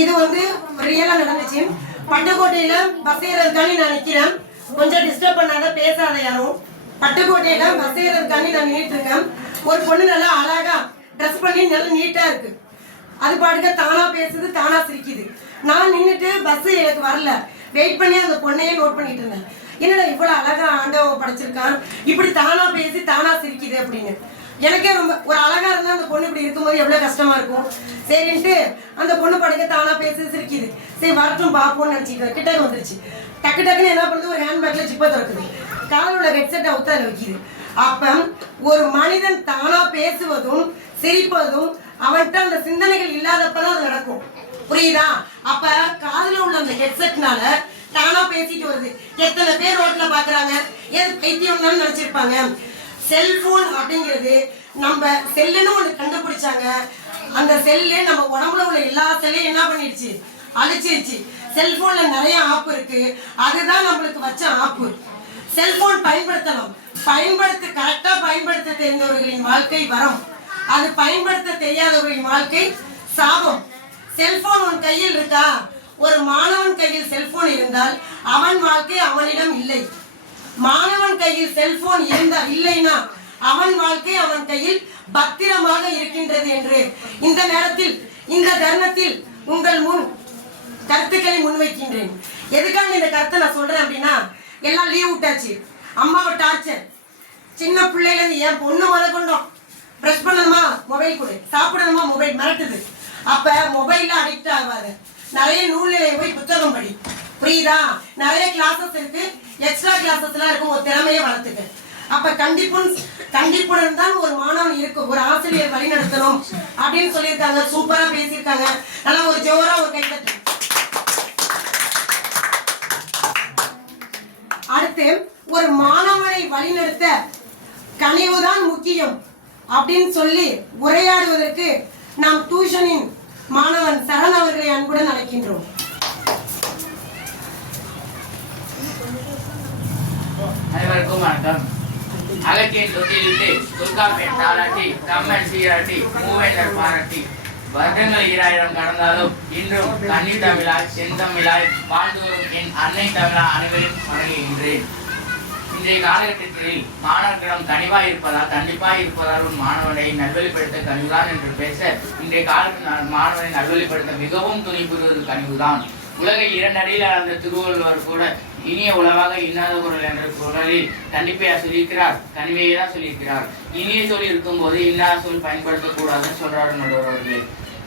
இது வந்து ரியலா நடந்துச்சு. பட்டுக்கோட்டையில பஸ் ஏறதுக்காண்டி நான் நிக்கிறேன். கொஞ்சம் டிஸ்டர்ப் பண்ணாத, பேசாத யாரும். பட்டுக்கோட்டையில பஸ் ஏறதுக்காண்டி நான் நின்றுட்டு இருக்கேன். ஒரு பொண்ணு நல்லா அழகா ட்ரெஸ் பண்ணி நல்லா நீட்டா இருக்கு. அது பாட்டுக்க தானா பேசுது, தானா சிரிக்குது. நான் நின்றுட்டு பஸ் எனக்கு வரல, வெயிட் பண்ணி அந்த பொண்ணையே நோட் பண்ணிட்டு இருந்தேன். என்னடா இவ்வளவு அழகா ஆண்டவன் படைச்சிருக்கான், இப்படி தானா பேசி தானா சிரிக்குது அப்படின்னு. எனக்கே ரொம்ப ஒரு அழகா இருந்தா அந்த பொண்ணு இப்படி இருக்கும்போது எவ்வளவு கஷ்டமா இருக்கும். சரின்ட்டு அந்த பொண்ணு படுக்க தானா பேசி சிரிக்குது. சரி வரட்டும் பாப்போம்னு நினைச்சிட்டு கிட்ட வந்துருச்சு. டக்கு டக்குன்னு என்ன பண்ணுது, ஒரு ஹேண்ட்பேக்ல ஜிப்பை திறக்குது, காலில் உள்ள ஹெட்செட்டை உத்தால வைக்குது. அப்ப ஒரு மனிதன் தானா பேசுவதும் சிரிப்பதும் அவன்கிட்ட அந்த சிந்தனைகள் இல்லாதப்பதான் அது நடக்கும். புரியுதா? அப்ப காதுல உள்ள அந்த ஹெட்செட்னால தானா பேசிட்டு வருது. எத்தனை பேர் ரோட்ல பாக்குறாங்க, ஏது பைத்தியம்னு நினைச்சிருப்பாங்க. செல்போன் அப்படிங்கிறது நம்ம செல்லுன்னு ஒண்ணு கண்டுபிடிச்சாங்க. அந்த செல்லு நம்ம உடம்புல உள்ள எல்லா செல்லையும் என்ன பண்ணிடுச்சு, அழிச்சிருச்சு. செல்போன்ல நிறைய ஆப் இருக்கு, அதுதான் நம்மளுக்கு வச்ச ஆப்பு. செல்போன் பயன்படுத்தணும், கரெக்டா பயன்படுத்த தெரிந்தவர்களின் வாழ்க்கை வரம், அது பயன்படுத்த தெரியாதவர்களின் வாழ்க்கை சாபம். செல்போன் உன் கையில் இருக்கா? ஒரு மாணவன் கையில் செல்போன் இருந்தால் அவன் வாழ்க்கை அவனிடம் இல்லை. மாணவன் கையில் செல்போன் இல்லைன்னா அவன் வாழ்க்கை அவன் கையில் பத்திரமாக இருக்கின்றது என்று இந்த நேரத்தில் இந்த தருணத்தில் உங்கள் முன் கருத்துக்களை முன்வைக்கின்றேன். எதுக்காக இந்த கருத்தை நான் சொல்றேன் அப்படின்னா, எல்லாம் லீவ் விட்டாச்சு, அம்மாவை டார்ச்சர், சின்ன பிள்ளைல இருந்து என் பொண்ணு முத கொண்டோம். ப்ரெஷ் பண்ணணுமா மொபைல் கொடு, சாப்பிடணுமா மொபைல், மிரட்டுது. அப்ப மொபைல்ல அடிக்ட் ஆகாது. நிறைய நூல்நிலையை போய் புத்தகம் படி. புரியுதா? நிறைய கிளாஸஸ் இருக்கு, எக்ஸ்ட்ரா கிளாஸஸ் எல்லாம் இருக்கும், ஒரு திறமையை வளர்த்துக்க. அப்ப கண்டிப்புடன் தான் ஒரு மாணவன் இருக்கும், ஒரு ஆசிரியர் வழி நடத்தணும் அப்படின்னு சொல்லியிருக்காங்க. சூப்பரா பேசியிருக்காங்க. நல்லா ஒரு ஜோரா ஒரு கைத்தட்டு. அடுத்து, ஒரு மாணவனை வழிநடத்த கனிவுதான் முக்கியம் அப்படின்னு சொல்லி உரையாடுவதற்கு நாம் டியூஷனின் மாணவன் சரண் அவர்களை அன்புடன் அழைக்கின்றோம். அனைவருக்கும் வணக்கம். அகத்தின் தொட்டிலிட்டு துர்காப்பெண் தாளாட்டி கம்மன் சீராட்டி மூவேந்தர் பாராட்டி வருடங்கள் 2000 கடந்தாலும் இன்றும் கன்னி தமிழாய் செந்தமிழாய் வாழ்ந்து வரும் என் அன்னை தமிழா அனைவரும் வணங்குகின்றேன். இன்றைய காலகட்டத்தில் மாணவர்களிடம் கனிவாய் இருப்பதால் கண்டிப்பாய் இருப்பதால் ஒரு மாணவனை நல்வழிப்படுத்த கனிவுதான் என்று பேச, இன்றைய காலத்தில் மாணவனை நல்வழிப்படுத்த மிகவும் துணை புரிவது கனிவுதான். உலகில் 2 அடியில் அளந்த திருவள்ளுவர் கூட இனிய உலகாக இன்னாத குரல் என்ற குரலில் கண்டிப்பா சொல்லியிருக்கிறார், கனிவையே தான் சொல்லியிருக்கிறார். இனிய சொல் இருக்கும் போது இன்னாத சொல் பயன்படுத்தக்கூடாதுன்னு சொல்றாரு நடுவர்களே.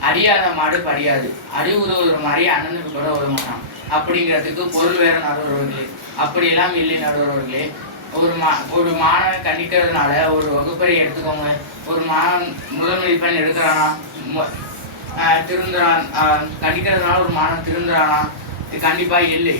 அறியாத மாடு படியாது, அடி உதவுற மாதிரி அண்ணனுக்கு கூட உதவ மாட்டான் அப்படிங்கிறதுக்கு பொருள் வேற நடுவர்களே. அப்படியெல்லாம் இல்லை நடுவர்களே. ஒரு மாணவன் கண்டிக்கிறதுனால ஒரு வகுப்பறை எடுத்துக்கோங்க, ஒரு மாணவன் முதல் மதிப்பெண் எடுக்கிறானா, திருந்துறான், கண்டிக்கிறதுனால ஒரு மாணவன் திருந்துறானா? இது கண்டிப்பா இல்லை.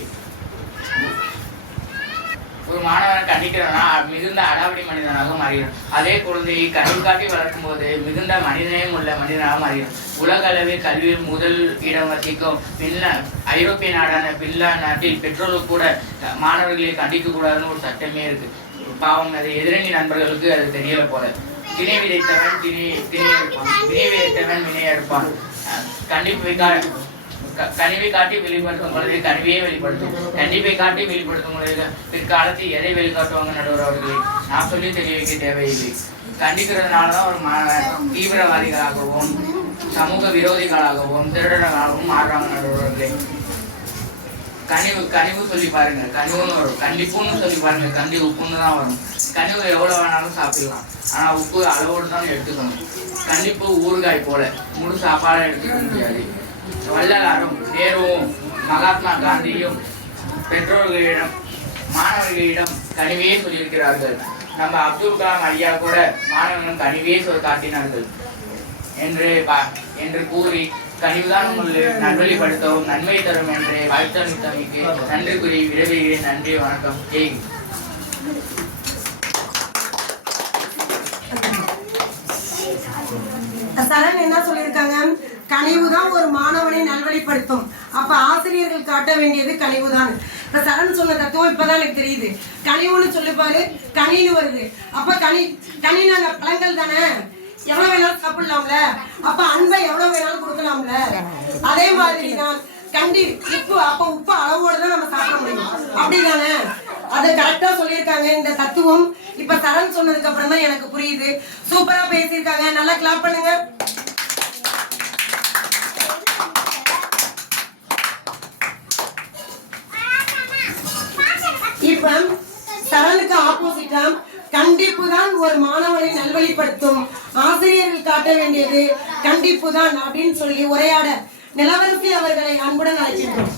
ஒரு மாணவனை கண்டிக்கிறதுனா மிகுந்த அடாவடி மனிதனாக மாறிடும். அதே குழந்தையை கனவு காட்டி வளர்க்கும் போது மிகுந்த மனிதனையும் உள்ள மனிதனாக மாறிடும். உலக அளவில் கல்வியில் முதல் இடம் வசிக்கும் ஐரோப்பிய நாடான பின்லாந்து நாட்டில் பெற்றோர்கள் கூட மாணவர்களை கண்டிக்க கூடாதுன்னு ஒரு சட்டமே இருக்கு. பாவம், அது எதிரணி நண்பர்களுக்கு அது தெரியல போல. திணை விதைத்தவன் திணையை இருப்பான், வினை விதைத்தவன் வினையை இருப்பான். கனிவை காட்டி வெளிப்படுத்தும் பொழுது கனிவையே வெளிப்படுத்தும், கண்டிப்பை காட்டி வெளிப்படுத்தும் பொழுது பிற்காலத்தில் எதை வெளிக்காட்டுவாங்க நடுவர் அவர்களே? நான் சொல்லி தெரிய வைக்க தேவையில்லை. கண்டிக்கிறதுனாலதான் ஒரு தீவிரவாதிகளாகவும் சமூக விரோதிகளாகவும் திருடர்களாகவும் மாறுறாங்க நடுவர்களே. கனிவு சொல்லி பாருங்க, கனிவுன்னு வரும். கண்டிப்புன்னு சொல்லி பாருங்க, கண்டி உப்புன்னு தான் வரும். கனிவு எவ்வளவு வேணாலும் சாப்பிடலாம், ஆனா உப்பு அளவோடு தான் எடுத்துக்கணும். கண்டிப்பு ஊறுகாய் போல முழு சாப்பாடை எடுத்துக்க முடியாது. வள்ளலாரும் நேருவும் மகாத்மா காந்தியும் பெற்றோர்களிடம் மாணவர்களிடம் கனிவையே சொல்லியிருக்கிறார்கள். நம்ம அப்துல் கலாம் ஐயா கூட மாணவர்களிடம் கனிவையே காட்டினார்கள் என்று கூறி கனிவுதான் உங்களை நல்வழிப்படுத்தவும் நன்மை தரும் என்று வாழ்த்தமைக்கு நன்றி கூறி விரைவுகிறேன். நன்றி, வணக்கம், ஜெய். சரண் என்ன சொல்லியிருக்காங்க? கனிவுதான் ஒரு மாணவனை நல்வழிப்படுத்தும். அப்ப ஆசிரியர்கள் காட்ட வேண்டியது கனிவுதான். இப்ப சரண் சொன்ன தத்துவம் இப்பதான் எனக்கு தெரியுது. கனிவுன்னு சொல்லி பாரு, கனின்னு வருது. அப்ப கனி நாங்க பழங்கள் தானே, எவ்வளவு வேணாலும் சாப்பிடலாம்ல. அப்ப அன்பை எவ்வளவு வேணாலும் கொடுக்கலாம்ல. அதே மாதிரிதான் உப்பு அளவோட தான் நம்ம சாப்பிட முடியும், அப்படிதானே? அதை கரெக்டா சொல்லியிருக்காங்க இந்த தத்துவம். இப்ப சரண் சொன்னதுக்கு அப்புறம் தான் எனக்கு புரியுது. சூப்பரா பேசியிருக்காங்க, நல்லா கிளாப் பண்ணுங்க. இப்ப சரணுக்கு ஆப்போசிட்டா கண்டிப்பு தான் ஒரு மாணவனை நல்வழிப்படுத்தும். ஆசிரியர்கள் காட்ட வேண்டியது கண்டிப்பு தான் அப்படின்னு சொல்லி உரையாட நிலவரசி அவர்களை அன்புடன் அழைக்கின்றோம்.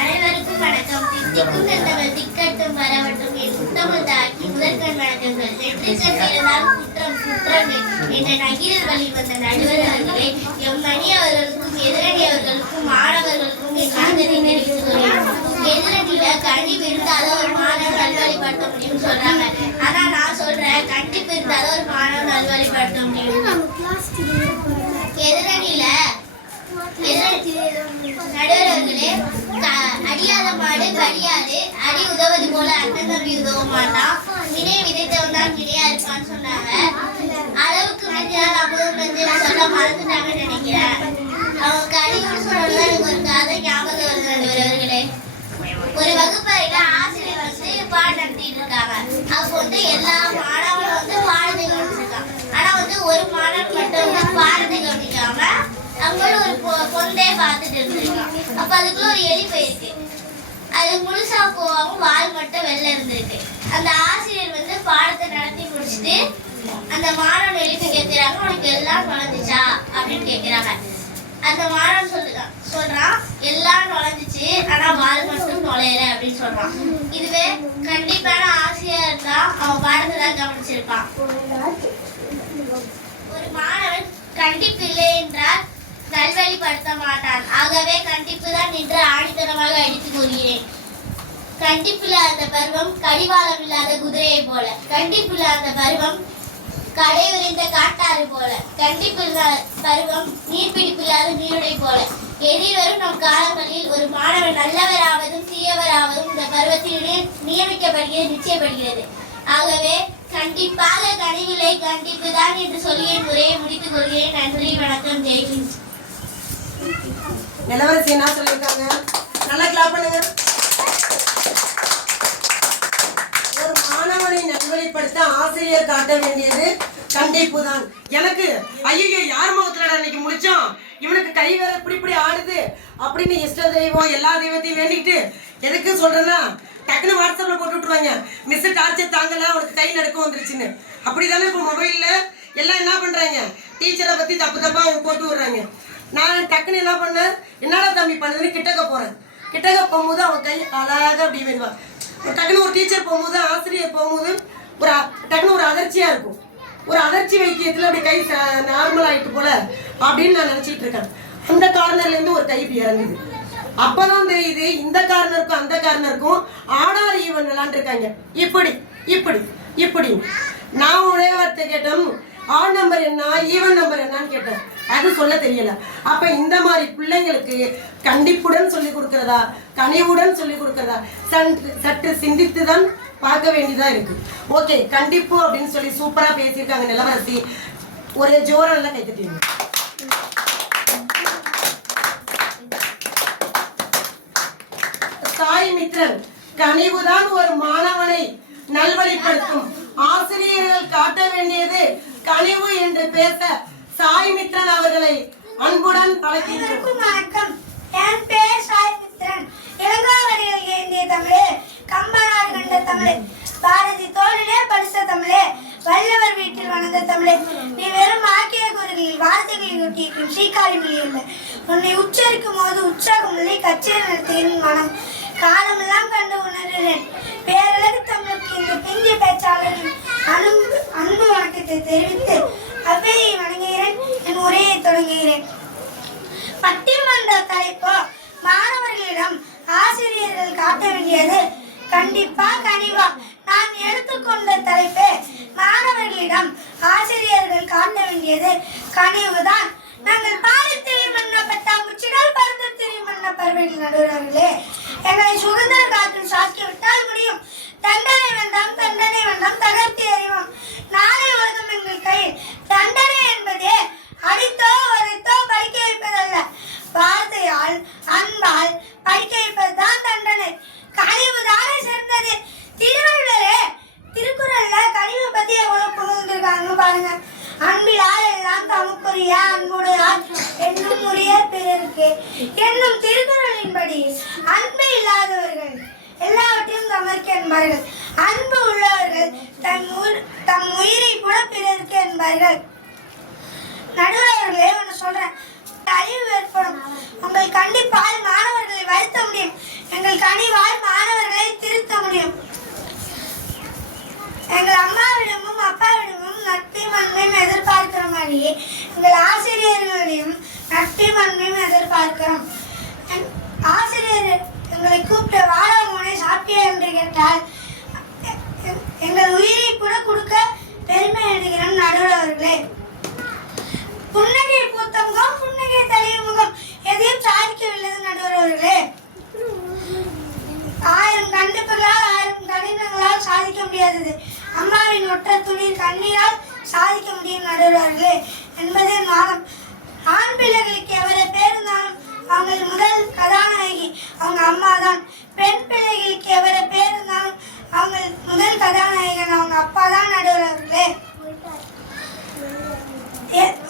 அனைவருக்கும் வணக்கம். தித்திக்கும் தந்தங்கள் திக்கட்டும் வரவட்டும் என் முத்தமிழ் தாக்கி முதற்கண் வணக்கங்கள். வெற்றிக்கண் இருந்தால் குற்றம் குற்றம் என்ற நகீரர் வழி வந்த நடுவர் அவர்களே, எம் மணி அவர்களுக்கும் எதிரணி அவர்களுக்கும் மாணவர்களுக்கும் என் நன்றி தெரிவித்துக் கொள்கிறேன். எதிரணியில கண்டிப்பு இருந்தாத ஒரு மாணவன் நல்வழிப்படுத்த முடியும்னு சொல்றாங்க. ஆனா நான் சொல்றேன், கண்டிப்பு இருந்தாத ஒரு மாணவன் நல்வழிப்படுத்த முடியும். எதிரணியில நடுவர்களே, அடியாத மாடு கடியாது, அடி உதவது போல அண்ணன் தம்பி உதவ மாட்டான், வினை விதைத்தவன் தான் வினையா இருப்பான்னு சொன்னாங்க. அளவுக்கு மிஞ்சினால் அமுதம் மிஞ்சினா சொல்ல மறந்துட்டாங்கன்னு நினைக்கிறேன். அவங்க கடின்னு சொன்னதுதான் எனக்கு ஒரு கதை ஞாபகம் வருது நடுவர்களே. ஒரு வகுப்பறையில ஆசிரியர் வந்து பாடம் நடத்திட்டு இருக்காங்க. அப்போ வந்து எல்லா மாணவர்களும் வந்து பாடத்தை கவனிச்சிருக்காங்க. ஆனா வந்து ஒரு மாணவன் மட்டும் வந்து பாடத்தை கவனிக்காம அவங்களும் ஒரு பொந்தே பார்த்துட்டு இருந்திருக்கான். அப்ப அதுக்குள்ள ஒரு எலி போயிருக்கு. அது முழுசா போகாம வால் மட்டும் வெளில இருந்திருக்கு. அந்த ஆசிரியர் வந்து பாடத்தை நடத்தி முடிச்சுட்டு அந்த மாணவன் எழுப்பி கேட்கிறாங்க, உனக்கு எல்லாம் நுழைஞ்சிச்சா அப்படின்னு கேட்கிறாங்க. அந்த மாணவன் சொல்றான், எல்லாம் நுழைஞ்சிச்சு, ஆனா வால் மட்டும் நுழையல அப்படின்னு சொல்றான். இதுவே கண்டிப்பான ஆசிரியர் இருந்தா அவன் பாடத்தை தான் கவனிச்சிருப்பான். ஒரு மாணவன் கண்டிப்பு இல்லை என்றால் நல்வழிப்படுத்த மாட்டான். ஆகவே கண்டிப்பு தான் என்று ஆணித்தனமாக அடித்துக் கொள்கிறேன். கண்டிப்பில்லாத பருவம் கடிவாளம் இல்லாத குதிரையை போல, கண்டிப்பில்லாத பருவம் கடை உறைந்த காட்டாறு போல, கண்டிப்பில்லாத பருவம் நீர்பிடிப்பில்லாத நீருடை போல. எதிர்வரும் நம் காலங்களில் ஒரு மாணவன் நல்லவராவதும் தீயவராவதும் இந்த பருவத்தில் நியமிக்கப்படுகிறது, நிச்சயப்படுகிறது. ஆகவே கண்டிப்பாக கனிவில்லை, கண்டிப்பு தான் என்று சொல்லி என் உரையை முடித்துக் கொள்கிறேன். நன்றி, வணக்கம், ஜெய்ஹிந்த். நிலவரசி என்ன சொல்லியிருக்காங்க? நல்லா கிளாப் பண்ணுங்க. ஒரு மாணவனை நல்வழிப்படுத்த ஆசிரியர் காட்ட வேண்டியது கண்டிப்பு தான். எனக்கு ஐயோ யார் முகத்துல அன்னைக்கு முடிச்சோம், இவனுக்கு கை வேற இப்படி ஆடுது அப்படின்னு இஷ்ட தெய்வம் எல்லா தெய்வத்தையும் வேண்டிட்டு எதுக்கு சொல்றேன்னா, டக்குன்னு வாட்ஸ்அப்ல போட்டு விட்டுருவாங்க, மிஸ் டார்ச்சர் தாங்கல, அவனுக்கு கை நடுக்கம் வந்துருச்சுன்னு. அப்படிதானே இப்போ மொபைல்ல எல்லாம் என்ன பண்றாங்க, டீச்சரை பத்தி தப்பா அவங்க போட்டு விடுறாங்க. நான் டக்குன்னு என்ன பண்ணேன், என்னடா தம்பி பண்ணுதுன்னு கிட்டக்க போறேன். கிட்டக்க போகும்போது அவன் கை அழகாக அப்படி வருவான். டக்குன்னு ஒரு டீச்சர் போகும்போது, ஆசிரியர் போகும்போது ஒரு டக்குன்னு ஒரு அதிர்ச்சியா இருக்கும். ஒரு அதிர்ச்சி வைத்தியத்தில் அப்படி கை நார்மல் ஆயிட்டு போல அப்படின்னு நான் நினைச்சிட்டு இருக்கேன். அந்த கார்னர்ல இருந்து ஒரு கை இப்படி இறங்குது. அப்பதான் தெரியுது இந்த கார்னருக்கும் அந்த கார்னருக்கும் ஆடார் ஈவன் விளாண்டுருக்காங்க. இப்படி இப்படி இப்படி நான் ஒரே வார்த்தை கேட்டேன், ஆட் நம்பர் என்ன ஈவன் நம்பர் என்னன்னு கேட்டேன். அது சொல்ல தெரியல. அப்ப இந்த மாதிரி பிள்ளைங்களுக்கு கண்டிப்புடன் சொல்லி கொடுக்கறதா கனிவுடன் சொல்லி கொடுக்கறதா சற்று சிந்தித்து தான் பார்க்க வேண்டியதா இருக்கு. ஓகே, கண்டிப்பு அப்படின்னு சொல்லி சூப்பரா பேசியிருக்காங்க நிலவரசி. ஒரு ஜோரெல்லாம் கைத்தட்டீங்க. சாய் மித்ரன், கனிவுதான் ஒரு மாணவனை நல்வழிப்படுத்தும். ஆசிரியர்கள் காட்ட வேண்டியது கனிவு என்று பேச சாய் மித்ரன் அவர்களை அன்புடன் அழைக்கின்றோம். வணக்கம், என் பேர் சாய் மித்ரன். இளங்காவடிகள் ஏந்திய தமிழே, கம்பனார் கண்ட தமிழே, பாரதி தோழிலே படித்த தமிழே, வல்லவர் வீட்டில் வளர்ந்த தமிழே, நீ வெறும் ஆக்கிய குரலில் வார்த்தைகளில் ஒட்டியிருக்கும் ஸ்ரீகாரி மொழி இல்லை. உன்னை உச்சரிக்கும் போது உற்சாகம் இல்லை, கச்சேரி நடத்தியின் மனம் காலமெல்லாம் கண்டு உணர்கிறேன். பேரழகு தமிழுக்கு இந்த பிந்திய பேச்சாளரின் அன்பு வணக்கத்தை தெரிவித்து அவையை வணங்குகிறேன். என் உரையை தொடங்குகிறேன். பட்டிமன்ற தலைப்பு, மாணவர்களிடம் ஆசிரியர்கள் காட்ட வேண்டியது கண்டிப்பா கனிவா. நான் எடுத்துக்கொண்ட தலைப்பு, மாணவர்களிடம் ஆசிரியர்கள் காட்ட வேண்டியது கனிவுதான். நாங்கள் பாடத்திரை மன்ன பட்டாம்பூச்சிகள் பறந்து திரிமன்ன பறவைகள் நடுவர்களே, எங்களை சுதந்திர காற்றில் சாக்கி விட்டால் முடியும். தண்டனை வேண்டாம், தண்டனை வேண்டாம், தகர்த்தி அறிவோம். நாளை உலகம் எங்கள் கையில். தண்டனை என்பதே அடித்தோ வதைத்தோ படிக்க வைப்பதல்ல, வார்த்தையால் அன்பால் படிக்க வைப்பதுதான் தண்டனை. கனிவு தானே சிறந்தது. திருவள்ளுவரே திருக்குறள்ல கனிவு பத்தி எவ்வளவு புகழ்ந்திருக்காங்க பாருங்க. அன்பிலால் எல்லாம் தமக்குரிய அன்புடையார் என்னும் உரிய பிறருக்கு என்னும் திருக்குறளின்படி அன்பு இல்லாதவர்கள் எல்லாவற்றையும் என்பார்கள். அன்பு உள்ளவர்கள் தம் உயிரை கூட பிறருக்கு என்பார்கள். நடுவர்களே ஒன்று சொல்றேன், அழிவு ஏற்படும். உங்கள் கண்டிப்பால் மாணவர்களை வருத்த முடியும், எங்கள் கனிவால் மாணவர்களை திருத்த முடியும். எங்கள் அம்மாவிடமும் அப்பாவிடமும் நட்பையும் அன்பையும் எதிர்பார்க்கிற மாதிரியே எங்கள் ஆசிரியர்களையும் நட்பையும் அன்பையும் எதிர்பார்க்கிறோம். ஆசிரியர் எங்களை கூப்பிட்ட வாழா மோனே சாப்பியா என்று கேட்டால் எங்கள் உயிரை கூட கொடுக்க பெருமை அடைகிறோம். நடுவர் அவர்களே, புன்னகை பூத்த முகம், புன்னகை தளியும் முகம், எதையும் சாதிக்கவில்லை. நடுவர் அவர்களே, 1000 கண்டிப்புகளால் 1000 கடினங்களால் சாதிக்க முடியாதது அம்மாவின் ஒற்றை துணி கண்ணீரால் சாதிக்க முடியும். நடுவர் அவர்களே என்பதே வாதம். ஆண் பிள்ளைகளுக்கு எவரை பேருந்தாலும் அவங்க முதல் கதாநாயகி அவங்க அம்மா தான். பெண் பிள்ளைகளுக்கு எவரை பேருந்தாலும் அவங்க முதல் கதாநாயகன் அவங்க அப்பா தான். நடுவர் அவர்களே,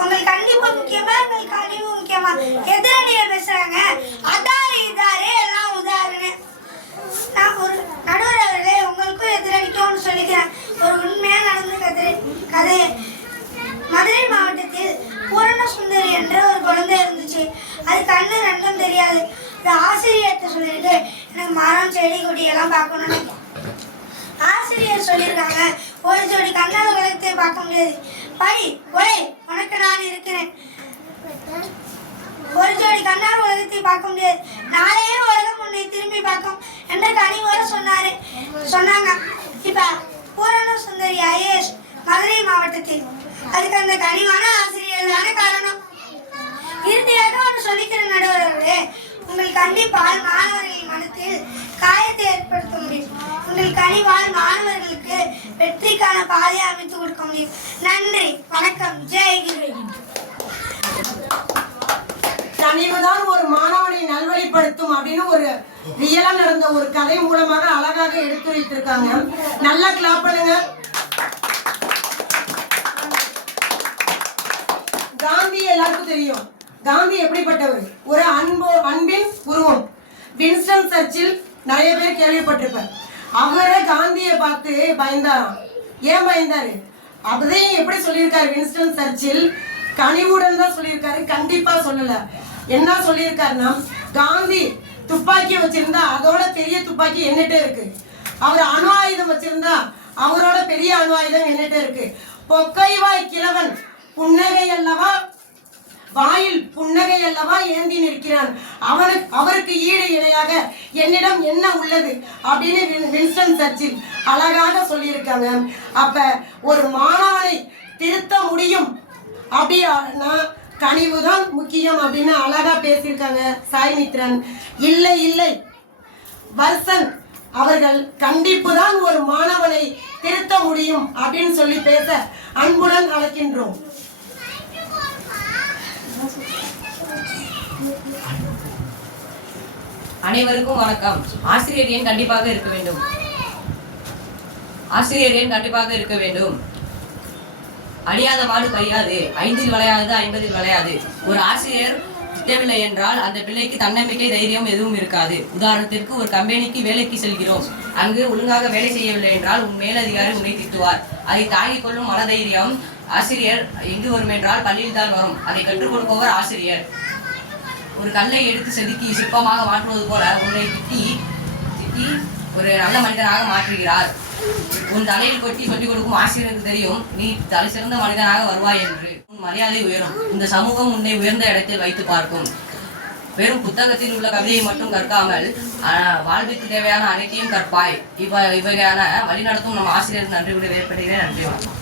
உங்களுக்கு கண்டிப்பா முக்கியமா, உங்களுக்கு கனிவு முக்கியமா? எதிரணிகள் பேசுறாங்க, அதாரு இதாரு எல்லாம் உதாரணு. நான் ஒரு நடுவர் அவர்களே, உங்களுக்கும் எதிரணிக்கும் சொல்லிக்கிறேன் ஒரு உண்மையா நடந்த கதை. மதுரை மாவட்டத்தில் பூரண சுந்தரி என்ற ஒரு குழந்தை இருந்துச்சு. அது கண்ணு ரெண்டும் தெரியாது. இந்த ஆசிரியர்கிட்ட சொல்லிட்டு எனக்கு மரம் செடி கொடி எல்லாம் பார்க்கணும்னு ஆசிரியர் சொல்லியிருக்காங்க. ஒரு ஜோடி கண்ணால் உலகத்தை பார்க்க முடியாது, படி ஒய் உனக்கு நான் இருக்கிறேன். ஒரு ஜோடி கண்ணால் உலகத்தை பார்க்க முடியாது, நாளையே உலகம் உன்னை திரும்பி பார்க்கும் என்ற கனிவோட சொன்னாங்க. இப்ப பூரண சுந்தரி ஐஏஎஸ் மதுரை மாவட்டத்தில். அதுக்கு அந்த கனிவான ஆசிரியர் தானே காரணம். இறுதியாக ஒன்று சொல்லிக்கிற நடுவர்களே, உங்கள் கண்டிப்பால் மாணவர்களின் மனத்தில் காயத்தை ஏற்படுத்த முடியும். உங்கள் கனிவால் மாணவர்களுக்கு வெற்றிக்கான பாதையை அமைத்து கொடுக்க முடியும். நன்றி, வணக்கம், ஜெய்ஹிந்த். கனிவுதான் ஒரு மாணவனை நல்வழிப்படுத்தும் அப்படின்னு ஒரு ரியலா நடந்த ஒரு கதை மூலமாக அழகாக எடுத்துரைத்திருக்காங்க. நல்லா கிளாப் பண்ணுங்க. காந்தி எல்லாருக்கும் தெரியும். காந்தி எப்படிப்பட்டவர்? ஒரு அன்பின் உருவம். வின்ஸ்டன் சர்ச்சில் நிறைய பேர் கேள்விப்பட்டிருப்பார். அவரை காந்தியை பார்த்து பயந்தாராம். ஏன் பயந்தாரு? அதையும் எப்படி சொல்லியிருக்காரு வின்ஸ்டன் சர்ச்சில்? கனிவுடன் தான் சொல்லியிருக்காரு, கண்டிப்பா சொல்லல. என்ன சொல்லியிருக்காருன்னா, காந்தி துப்பாக்கி வச்சிருந்தா அதோட பெரிய துப்பாக்கி என்னட்ட இருக்கு. அவர் அணு ஆயுதம் வச்சிருந்தா அவரோட பெரிய அணு ஆயுதம் என்னட்ட இருக்கு. பொக்கைவாய் கிழவன் புன்னகை அல்லவா, வாயில் புன்னகை அல்லவா ஏந்தி நிற்கிறான். அவருக்கு ஈடு இணையாக என்னிடம் என்ன உள்ளது அப்படின்னு வின்ஸ்டன் சர்ச்சில் அழகாக சொல்லியிருக்காங்க. அப்ப ஒரு மாணவனை திருத்த முடியும் அப்படின்னா கனிவுதான் முக்கியம் அப்படின்னு அழகா பேசியிருக்காங்க சாய்மித்ரன். இல்லை இல்லை, வர்சன் அவர்கள் கண்டிப்பு தான் ஒரு மாணவனை திருத்த முடியும் அப்படின்னு சொல்லி பேச அன்புடன் அழைக்கின்றோம். அனைவருக்கும் வணக்கம். ஆசிரியர் ஏன் கண்டிப்பாக இருக்க வேண்டும்? ஆசிரியர் ஏன் கண்டிப்பாக இருக்க வேண்டும்? அடியாத மாடு பையாது, 5இல் விளையாது 50இல் விளையாது. ஒரு ஆசிரியர் திட்டமில்லை என்றால் அந்த பிள்ளைக்கு தன்னம்பிக்கை தைரியம் எதுவும் இருக்காது. உதாரணத்திற்கு, ஒரு கம்பெனிக்கு வேலைக்கு செல்கிறோம். அங்கு ஒழுங்காக வேலை செய்யவில்லை என்றால் உன் மேலதிகாரி உன்னை திட்டுவார். அதை தாங்கிக் கொள்ளும் மனதைரியம் ஆசிரியர் எங்கு வரும் என்றால் பள்ளியில் தான் வரும். அதை கற்றுக் கொடுப்பவர் ஆசிரியர். ஒரு கல்லை எடுத்து செதுக்கி சிற்பமாக மாற்றுவது போல உன்னை திட்டி ஒரு நல்ல மனிதனாக மாற்றுகிறார். உன் தலையில் கொட்டி சொல்லிக் கொடுக்கும் ஆசிரியருக்கு தெரியும் நீ தலை சிறந்த மனிதனாக வருவாய் என்று. உன் மரியாதை உயரும். இந்த சமூகம் உன்னை உயர்ந்த இடத்தில் வைத்து பார்க்கும். வெறும் புத்தகத்தில் உள்ள கவிதையை மட்டும் கற்காமல் வாழ்விற்கு தேவையான அனைத்தையும் கற்பாய். இவையான வழிநடத்தும் நம் ஆசிரியருக்கு நன்றி கூட ஏற்படுகிறேன். நன்றி, வணக்கம்.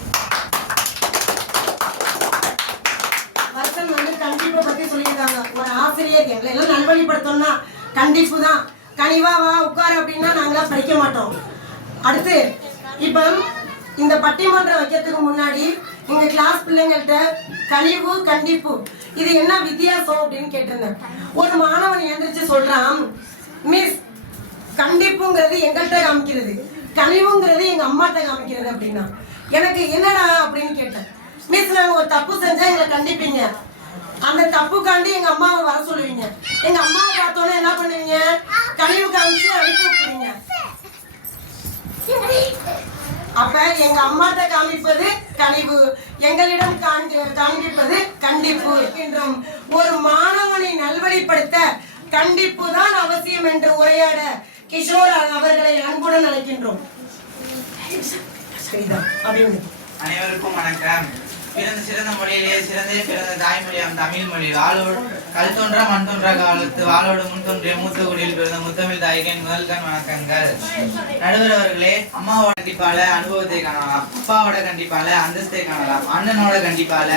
கண்டிப்பை பத்தி சொல்லியிருக்காங்க. ஒரு ஆசிரியர் எங்களை எல்லாம் நல்வழிப்படுத்தணும்னா கண்டிப்பு தான். கனிவா வா உட்காரு அப்படின்னா நாங்களாம் படிக்க மாட்டோம். அடுத்து இப்போ இந்த பட்டிமன்றம் வைக்கிறதுக்கு முன்னாடி எங்க கிளாஸ் பிள்ளைங்கள்ட்ட கனிவு கண்டிப்பு இது என்ன வித்தியாசம் அப்படின்னு கேட்டிருந்தேன். ஒரு மாணவன் எழுந்திரிச்சு சொல்றான், மிஸ் கண்டிப்புங்கிறது எங்கள்கிட்ட காமிக்கிறது, கனிவுங்கிறது எங்க அம்மாட்ட காமிக்கிறது அப்படின்னா. எனக்கு என்னடா அப்படின்னு கேட்டேன். மிஸ் நாங்கள் ஒரு தப்பு செஞ்சா எங்களை கண்டிப்பீங்க, அந்த தப்புக்காண்டி எங்க அம்மாவை வர சொல்லுவீங்க, எங்க அம்மாவை பார்த்தோன்னே என்ன பண்ணுவீங்க, கனிவு காமிச்சு அழைப்பு விட்டுருவீங்க. எங்க அம்மாட்ட காமிப்பது கனிவு, எங்களிடம் காண்பிப்பது கண்டிப்பு என்றும் ஒரு மாணவனை நல்வழிப்படுத்த கண்டிப்பு தான் அவசியம் என்று உரையாட கிஷோர் அவர்களை அன்புடன் அழைக்கின்றோம். அனைவருக்கும் வணக்கம். பிறந்த சிறந்த மொழியிலே சிறந்தே பிறந்த தாய்மொழியாம் தமிழ் மொழி வாழோடு கல் தோன்றா மண் தோன்றா காலத்து வாழோடு முன் தோன்றிய மூத்த குடியில் பிறந்த முத்தமிழ் தாய்கன் முதல்கண் வணக்கங்கள். நடுவர் அவர்களே, அம்மாவோட கண்டிப்பால அனுபவத்தை காணலாம், அப்பாவோட கண்டிப்பால அந்தஸ்தை காணலாம், அண்ணனோட கண்டிப்பால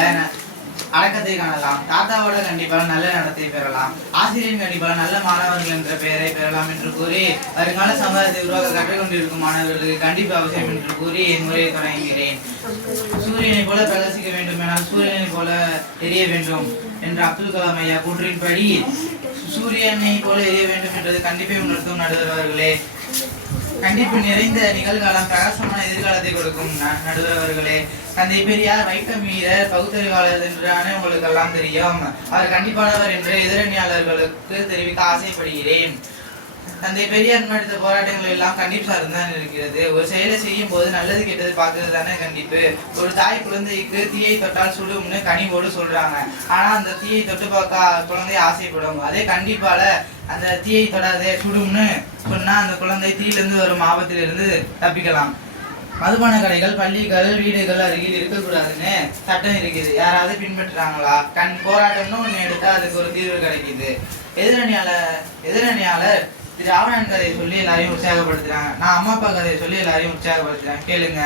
அடக்கத்தை காணலாம், தாத்தாவோட கண்டிப்பால நல்ல நடத்தை பெறலாம், ஆசிரியரின் கண்டிப்பால நல்ல மாணவர்கள் என்ற பெயரை பெறலாம் என்று கூறி வருங்கால சமுதாயத்தை உருவாக்க கற்றுக்கொண்டிருக்கும் மாணவர்களுக்கு கண்டிப்பு அவசியம் என்று கூறி என் உரையை தொடங்குகிறேன். சூரியனை போல பிரகாசிக்க வேண்டும் எனால் சூரியனை போல எரிய வேண்டும் என்ற அப்துல் கலாம் ஐயா கூற்றின்படி சூரியனை போல எரிய வேண்டும் என்றது கண்டிப்பை உணர்த்தும் நடுவர் அவர்களே. கண்டிப்பு நிறைந்த நிகழ்காலம் பிரகாசமான எதிர்காலத்தை கொடுக்கும் நடுவர் அவர்களே. தந்தை பெரியார் வைக்கம் வீரர் பகுத்தறிவாளர் என்றானே உங்களுக்கு எல்லாம் தெரியும். அவர் கண்டிப்பானவர் என்று எதிரணியாளர்களுக்கு தெரிவிக்க ஆசைப்படுகிறேன். தந்தை பெரியார் முன்னெடுத்த போராட்டங்கள் எல்லாம் கண்டிப்பு சார்ந்துதான் இருக்கிறது. ஒரு செயலை செய்யும் போது நல்லது கெட்டது பார்க்கறது தானே கண்டிப்பு. ஒரு தாய் குழந்தைக்கு தீயை தொட்டால் சுடும்னு கனிவோடு சொல்றாங்க. ஆனா அந்த தீயை தொட்டு பார்க்க குழந்தை ஆசைப்படும். அதே கண்டிப்பால அந்த தீயை தொடாதே சுடும்னு சொன்னா அந்த குழந்தை தீயிலிருந்து வரும் ஆபத்திலிருந்து தப்பிக்கலாம். மதுபான கடைகள், பள்ளிகள், வீடுகள் அருகில் இருக்கக்கூடாதுன்னு சட்டம் இருக்குது. யாராவது பின்பற்றுறாங்களா? போராட்டம்னு ஒண்ணு எடுத்தா அதுக்கு ஒரு தீர்வு கிடைக்குது. எதிரணியாளர் திரு ராவணன் கதையை சொல்லி எல்லாரையும் உற்சாகப்படுத்துறாங்க. நான் அம்மா அப்பா கதையை சொல்லி எல்லாரையும் உற்சாகப்படுத்துறேன். கேளுங்க.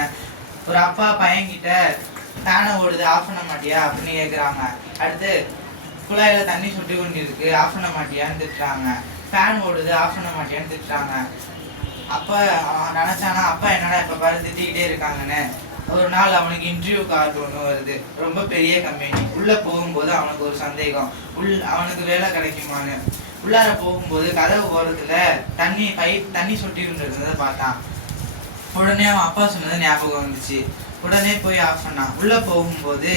ஒரு அப்பா பையன்கிட்ட ஃபேனை ஓடுது, ஆஃப் பண்ண மாட்டியா அப்படின்னு கேட்குறாங்க. அடுத்து குழாயில தண்ணி சுட்டி கொண்டு இருக்கு, ஆஃப் பண்ண மாட்டியான்னு திட்டுறாங்க. ஃபேன் ஓடுது, ஆஃப் பண்ண மாட்டியான்னு திட்டுறாங்க. அப்பா அவன் நினைச்சானா, அப்பா என்னடா இப்ப பாரு திட்டிக்கிட்டே இருக்காங்கன்னு. ஒரு நாள் அவனுக்கு இன்டர்வியூ கார்டு ஒன்று வருது, ரொம்ப பெரிய கம்பெனி. உள்ள போகும்போது அவனுக்கு ஒரு சந்தேகம், அவனுக்கு வேலை கிடைக்குமான்னு. உள்ளார போகும்போது கதவு ஓரத்துல தண்ணி சொட்டி கொண்டு இருந்ததை பார்த்தான். உடனே அவன் அப்பா சொன்னது ஞாபகம் வந்துச்சு. உடனே போய் ஆஃப் பண்ணான். உள்ள போகும்போது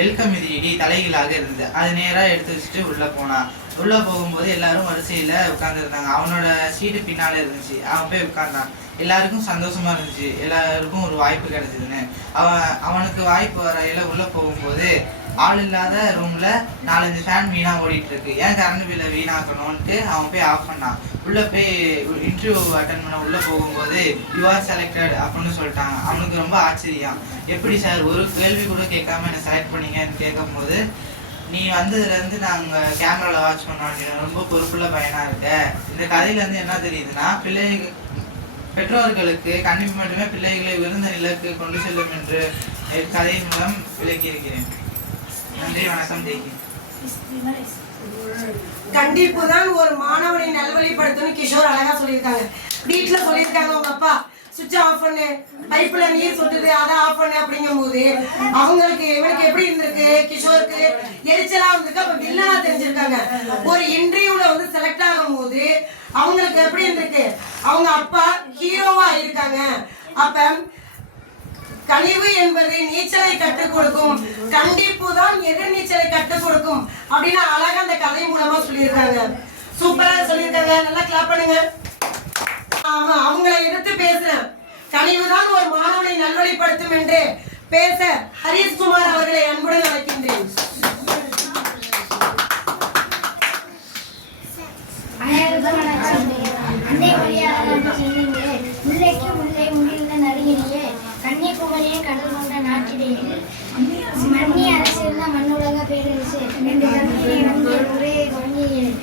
வெல்கம் மிதியடி தலைகீழாக இருந்தது. அது நேரா எடுத்து வச்சுட்டு உள்ள போனான். உள்ள போகும்போது எல்லாரும் வரிசையில உட்கார்ந்து இருந்தாங்க. அவனோட சீட்டு பின்னால இருந்துச்சு. அவன் போய் உட்கார்ந்தான். எல்லாருக்கும் சந்தோஷமா இருந்துச்சு, எல்லாருக்கும் ஒரு வாய்ப்பு கிடைச்சதுன்னு. அவனுக்கு வாய்ப்பு வரையில உள்ள போகும்போது ஆள் இல்லாத ரூம்ல 4-5 ஃபேன் வீணா ஓடிட்டு இருக்கு. ஏன் கரண்ட் பில்லை வீணாக்கணும்ட்டு அவன் போய் ஆஃப் பண்ணான். உள்ள போய் இன்டர்வியூ அட்டன் பண்ண உள்ள போகும்போது யூ ஆர் செலக்டட் அப்படின்னு சொல்லிட்டாங்க. அவனுக்கு ரொம்ப ஆச்சரியம். எப்படி சார் ஒரு கேள்வி கூட கேட்காம என்ன செலக்ட் பண்ணீங்கன்னு கேட்கும் போது, நீ வந்ததுலேருந்து நாங்கள் கேமராவில் வாட்ச் பண்ணோம், நீ ரொம்ப பொறுப்புள்ள பையனா இருக்க. இந்த கதையிலேருந்து என்ன தெரியுதுன்னா, பெற்றோர்களுக்கு கண்டிப்பு மட்டுமே பிள்ளைகளை உயர்ந்த நிலைக்கு கொண்டு செல்லும் என்று கதையின் மூலம் விளக்கியிருக்கிறேன். நன்றி, வணக்கம். தேக்கி. கண்டிப்பு தான் ஒரு மாணவனை நல்வழிப்படுத்தும் கிஷோர் அழகா சொல்லியிருக்காங்க. வீட்டுல சொல்லியிருக்காங்க, உங்க அப்பா சுவிட்ச் ஆஃப் பண்ணு, பைப்ல நீர் சொட்டுது, அதை ஆஃப் பண்ணு அப்படிங்கும் போது இவனுக்கு எப்படி இருந்திருக்கு, கிஷோருக்கு எரிச்சலா இருந்திருக்கு. அப்ப வில்லனா தெரிஞ்சிருக்காங்க. ஒரு இன்டர்வியூல செலக்ட் ஆகும் போது அவங்களுக்கு எப்படி இருந்திருக்கு, அவங்க அப்பா ஹீரோவா இருக்காங்க. அப்ப கனிவு என்பது நீச்சலை கற்றுக் கொடுக்கும், கண்டிப்பு தான் எதிர் நீச்சலை கற்றுக் கொடுக்கும் அப்படின்னு அழகா அந்த கதை மூலமா சொல்லியிருக்காங்க. சூப்பரா சொல்லியிருக்காங்க, நல்லா கிளாப் பண்ணுங்க. ஆமா, அவங்களை எதிர்த்து பேசுறேன். கனிவுதான் ஒரு மாணவனை நல்வழிப்படுத்தும் என்று பேச ஹரிஷ்குமார் அவர்களை அன்புடன் அழைக்கின்றேன். முல்லைக்கு முல்லை முடிந்த நறுகினியே, கன்னியாகுமரியை கடல் கொண்ட நாட்டிலேயே, மன்னி அரசிருந்த மண்ணுலக பேரரசு என்று உரையை தொடங்கியேன்.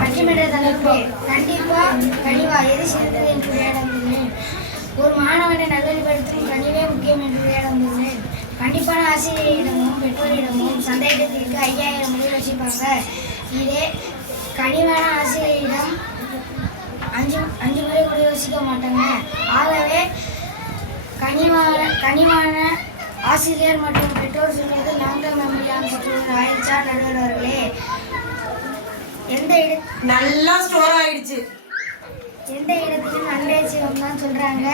பட்டிமன்ற தலைப்பு கண்டிப்பா கனிவா எது சிறந்தது என்று உரையாடுகிறேன். ஒரு மாணவனை நல்வழிப்படுத்தும் கனிவே முக்கியம் என்று உரையாடுகிறேன். கண்டிப்பான ஆசிரியரிடமும் பெற்றோரிடமும் சந்தேகத்திற்கு 5000 முடிவு வச்சுப்பாங்க. இதே கனிவான ஆசிரியரிடம் 5 முறை கூட யோசிக்க மாட்டாங்க. ஆகவே கனிவான ஆசிரியர் மற்றும் பெற்றோர் சொல்வது லாங் மெமரியான் பெற்றோர் ஆயிடுச்சா நடுவர்களே? நல்லா ஸ்டோர் ஆயிடுச்சு. எந்த இடத்திலும் நல்ல சிவம் தான் சொல்றாங்க.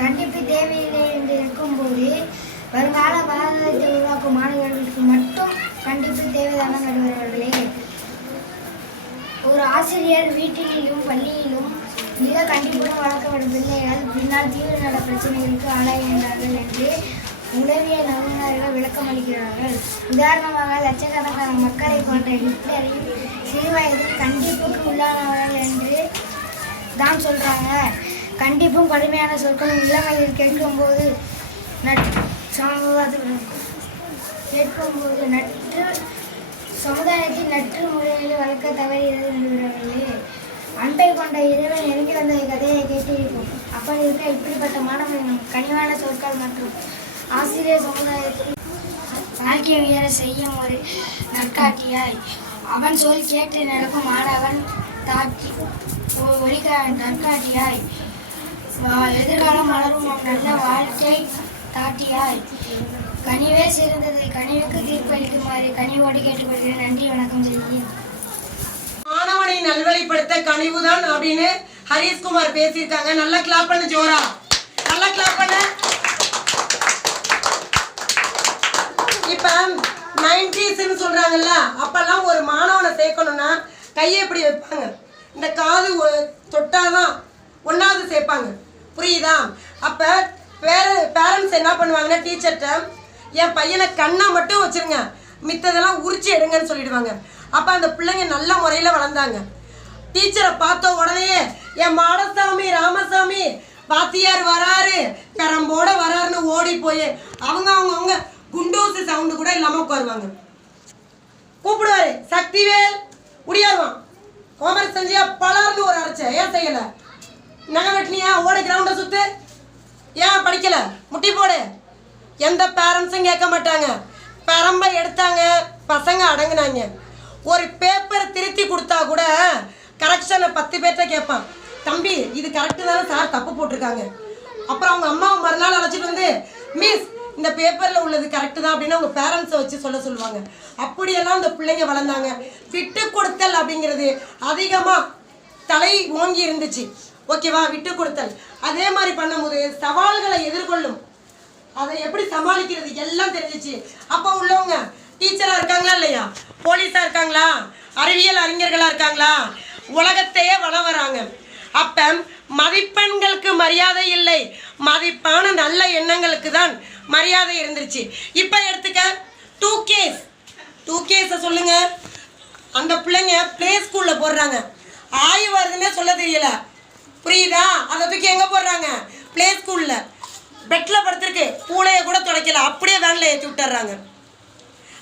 கண்டிப்பு தேவையில்லை என்று இருக்கும்போது வருங்கால பாரதத்தை உருவாக்கும் மாணவர்களுக்கு மட்டும் கண்டிப்பு தேவைதான நடுவர்களே? ஒரு ஆசிரியர் வீட்டிலும் பள்ளியிலும் மிக கண்டிப்புடன் வளர்க்க வேண்டும். பிள்ளைகள் பின்னால் தீவிர நல பிரச்சனைகளுக்கு ஆளாகின்றார்கள் என்று உளவியல் நிபுணர்கள் விளக்கம் அளிக்கிறார்கள். உதாரணமாக லட்சக்கணக்கான மக்களை கொண்ட ஹிட்லரையும் சிறு வயதில் கண்டிப்புக்கு உள்ளானவர்கள் என்று தான் சொல்றாங்க. கண்டிப்பும் கடுமையான சொற்களும் இளம் வயதில் கேட்கும்போது சமுதாயத்தில் நட்பு முறையில் வளர்க்க தவறியது என்கிறார்களே. அன்பை கொண்ட இறைவன் நெருங்கி வந்த கதையை கேட்டிருக்கும். அப்படி இருக்க இப்படிப்பட்ட மாணவர்கள் கனிவான சொற்கள் மற்றும் ஆசிரியர் சமுதாயத்தில் வாழ்க்கை உயர செய்யும் ஒரு நற்காட்டியாய் அவன் சொல் கேட்டு நடக்கும் மாணவன் தாக்கி ஒழிக்க நற்காட்டியாய் எதிர்காலம் மலரும் நல்ல வாழ்க்கை தாட்டியாய் கனிவே சிறந்தது. கனிவுக்கு தீர்ப்பளிக்குமாறு கனிவோடு கேட்டுக்கொள்கிறேன். நன்றி, வணக்கம். செய்கிறேன். மாணவனை நல்வழிப்படுத்த கனிவுதான் அப்படின்னு ஹரிஸ்குமார் பேசியிருக்காங்க. நல்லா கிளாப் பண்ணு ஜோரா, நல்லா கிளாப் பண்ணு. இப்ப 90s சொல்றாங்கல்ல, அப்பெல்லாம் ஒரு மாணவனை சேர்க்கணும்னா கையை எப்படி வைப்பாங்க, இந்த காது தொட்டாதான் ஒன்னாவது சேர்ப்பாங்க, புரியுதா? அப்ப பேரண்ட்ஸ் என்ன பண்ணுவாங்கன்னா டீச்சர்கிட்ட என் பையனை கண்ணை மட்டும் வச்சிருங்க, மித்ததெல்லாம் உரிச்சு எடுங்கன்னு சொல்லிடுவாங்க. அப்போ அந்த பிள்ளைங்க நல்ல முறையில் வளர்ந்தாங்க. டீச்சரை பார்த்த உடனே என் மாடசாமி ராமசாமி வாத்தியார் வராரு பெரம்போட வராருன்னு ஓடி போய் அவங்க குண்டூசி சவுண்டு கூட இல்லாமல் உட்காருவாங்க. கூப்பிடுவாரு சக்திவேல் உடியாருவான், ஹோம்ஒர்க் செஞ்சியா பலர்னு ஒரு அரைச்ச, ஏன் செய்யலை, நகை வெட்டினியா, ஓட கிரவுண்டை சுத்து, ஏன் படிக்கலை, முட்டி போடு. எந்த பேரண்ட்ஸும் கேட்க மாட்டாங்க. பெரம்பை எடுத்தாங்க, பசங்க அடங்குனாங்க. ஒரு பேப்பரை திருத்தி கொடுத்தா கூட கரெக்ஷனை 10 பேர்கிட்ட கேட்பான், தம்பி இது கரெக்டு தானே சார், தப்பு போட்டிருக்காங்க. அப்புறம் அவங்க அம்மாவை மறுநாள் அழைச்சிட்டு வந்து மிஸ் இந்த பேப்பரில் உள்ளது கரெக்டு தான் அப்படின்னு அவங்க பேரண்ட்ஸை வச்சு சொல்லுவாங்க. அப்படியெல்லாம் அந்த பிள்ளைங்க வளர்ந்தாங்க. விட்டு கொடுத்தல் அப்படிங்கிறது அதிகமாக தலை ஓங்கி இருந்துச்சு, ஓகேவா? விட்டு கொடுத்தல். அதே மாதிரி பண்ணும்போது சவால்களை எதிர்கொள்ளும், அதை எப்படி சமாளிக்கிறது எல்லாம் தெரிஞ்சிச்சு. அப்போ உள்ளவங்க டீச்சராக இருக்காங்களா இல்லையா, போலீஸாக இருக்காங்களா, அறிவியல் அறிஞர்களாக இருக்காங்களா, உலகத்தையே வளம் வராங்க. அப்போ மதிப்பெண்களுக்கு மரியாதை இல்லை, மதிப்பான நல்ல எண்ணங்களுக்கு தான் மரியாதை இருந்துருச்சு. இப்போ எடுத்துக்க 2Ks சொல்லுங்க. அந்த பிள்ளைங்க ப்ளே ஸ்கூலில் போடுறாங்க, ஆய்வு வருதுன்னே சொல்ல தெரியல, புரியுதா? அதை தூக்கி எங்கே போடுறாங்க, ப்ளே ஸ்கூலில். பெட்டில் படுத்துருக்கு, பூளையை கூட துடைக்கல, அப்படியே வேனில் ஏற்றி விட்டுறாங்க.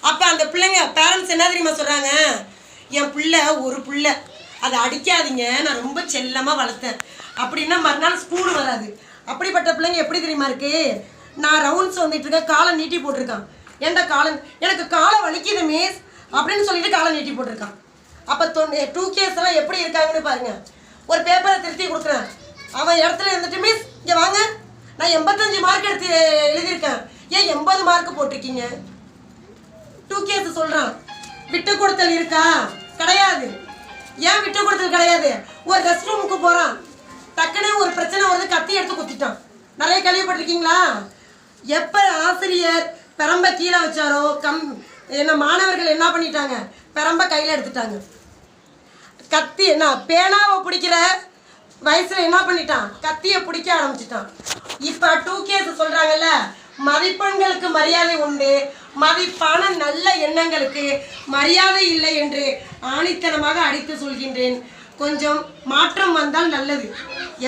அப்போ அந்த பிள்ளைங்க பேரண்ட்ஸ் என்ன தெரியுமா சொல்கிறாங்க, என் பிள்ளை ஒரு பிள்ளை, அதை அடிக்காதீங்க, நான் ரொம்ப செல்லமாக வளர்த்தேன் அப்படின்னா மறுநாள் ஸ்கூலு வராது. அப்படிப்பட்ட பிள்ளைங்க எப்படி தெரியுமா இருக்குது, நான் ரவுண்ட்ஸ் வந்துட்டு இருக்கேன், காலை நீட்டி போட்டிருக்கான், ஏன்டா எனக்கு காலை வலிக்குது மிஸ் அப்படின்னு சொல்லிட்டு காலை நீட்டி போட்டிருக்கான். அப்போ 2Ks எல்லாம் எப்படி இருக்காங்கன்னு பாருங்கள். ஒரு பேப்பரை திருத்தி கொடுக்குறேன், அவன் இடத்துல இருந்துட்டு மிஸ் இங்கே வாங்க, நான் 85 மார்க் எடுத்து எழுதியிருக்கேன், ஏன் 80 மார்க் போட்டிருக்கீங்க? 2Ks சொல்கிறான். விட்டு கொடுத்தல் இருக்கா? கிடையாது. ஏன் விட்டு கொடுத்தல் கிடையாது? ஒரு ரெஸ்ட் ரூமுக்கு போகிறான், டக்குன்னு ஒரு பிரச்சனை வருது, கத்தி எடுத்து குத்திட்டான். நிறைய கேள்விப்பட்டிருக்கீங்களா? எப்போ ஆசிரியர் பெரம்பை கீழே வச்சாரோ மாணவர்கள் என்ன பண்ணிட்டாங்க, பெரம்பை கையில் எடுத்துட்டாங்க. கத்தி என்ன பேனாவை பிடிக்கிற வயசில் என்ன பண்ணிட்டான், கத்தியை பிடிக்க ஆரம்பிச்சிட்டான். இப்போ 2Ks சொல்கிறாங்கல்ல, மதிப்பெண்களுக்கு மரியாதை உண்டு, மதிப்பான நல்ல எண்ணங்களுக்கு மரியாதை இல்லை என்று ஆணித்தனமாக அடித்து சொல்கின்றேன். கொஞ்சம் மாற்றம் வந்தால் நல்லது.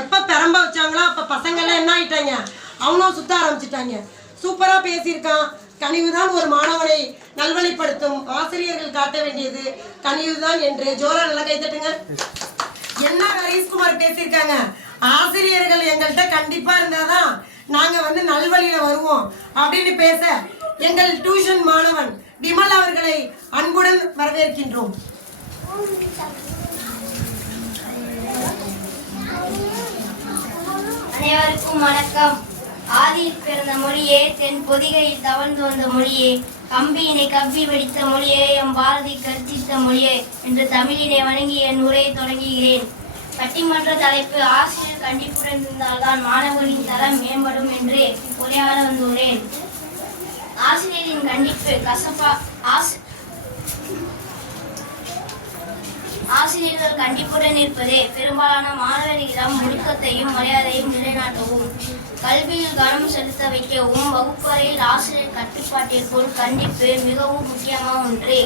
எப்போ பெரம்ப வச்சாங்களோ அப்போ பசங்கள்லாம் என்ன ஆகிட்டாங்க, அவனும் சுத்த ஆரம்பிச்சிட்டாங்க. சூப்பராக பேசியிருக்கான். கனிவுதான் ஒரு மாணவனை நல்வழிப்படுத்தும், ஆசிரியர்கள் காட்ட வேண்டியது கனிவுதான் என்று ஜோரா நல்லா கைத்தட்டுங்க. என்ன ஹரிஸ்குமார் பேசியிருக்காங்க, ஆசிரியர்கள் எங்கள்கிட்ட கண்டிப்பாக இருந்தாதான் நாங்கள் நல்வழியில் வருவோம் அப்படின்னு பேச எங்கள் டியூஷன் மாணவன் விமல் அவர்களை அன்புடன் வரவேற்கின்றோம். அனைவருக்கும் வணக்கம். ஆதியில் பிறந்த மொழியே, தென் பொதிகையில் தவழ்ந்து வந்த மொழியே, கம்பியினை கவ்வி வெடித்த மொழியே, எம் பாரதி கற்பித்த மொழியே என்று தமிழினை வணங்கி என் உரையை தொடங்குகிறேன். பட்டிமன்ற தலைப்பு ஆசிரியர் கண்டிப்புடன் இருந்தால்தான் மாணவர்களின் தரம் மேம்படும் என்று உரையாட வந்துள்ளேன். ஆசிரியரின் கண்டிப்பு ஆசிரியர்கள் கண்டிப்புடன் இருப்பதே பெரும்பாலான மாணவர்களிடம் ஒழுக்கத்தையும் மரியாதையும் நிலைநாட்டவும் கல்வியில் கவனம் செலுத்த வைக்கவும் வகுப்பறையில் ஆசிரியர் கட்டுப்பாட்டிற்குள் கண்டிப்பு மிகவும் முக்கியமான ஒன்று.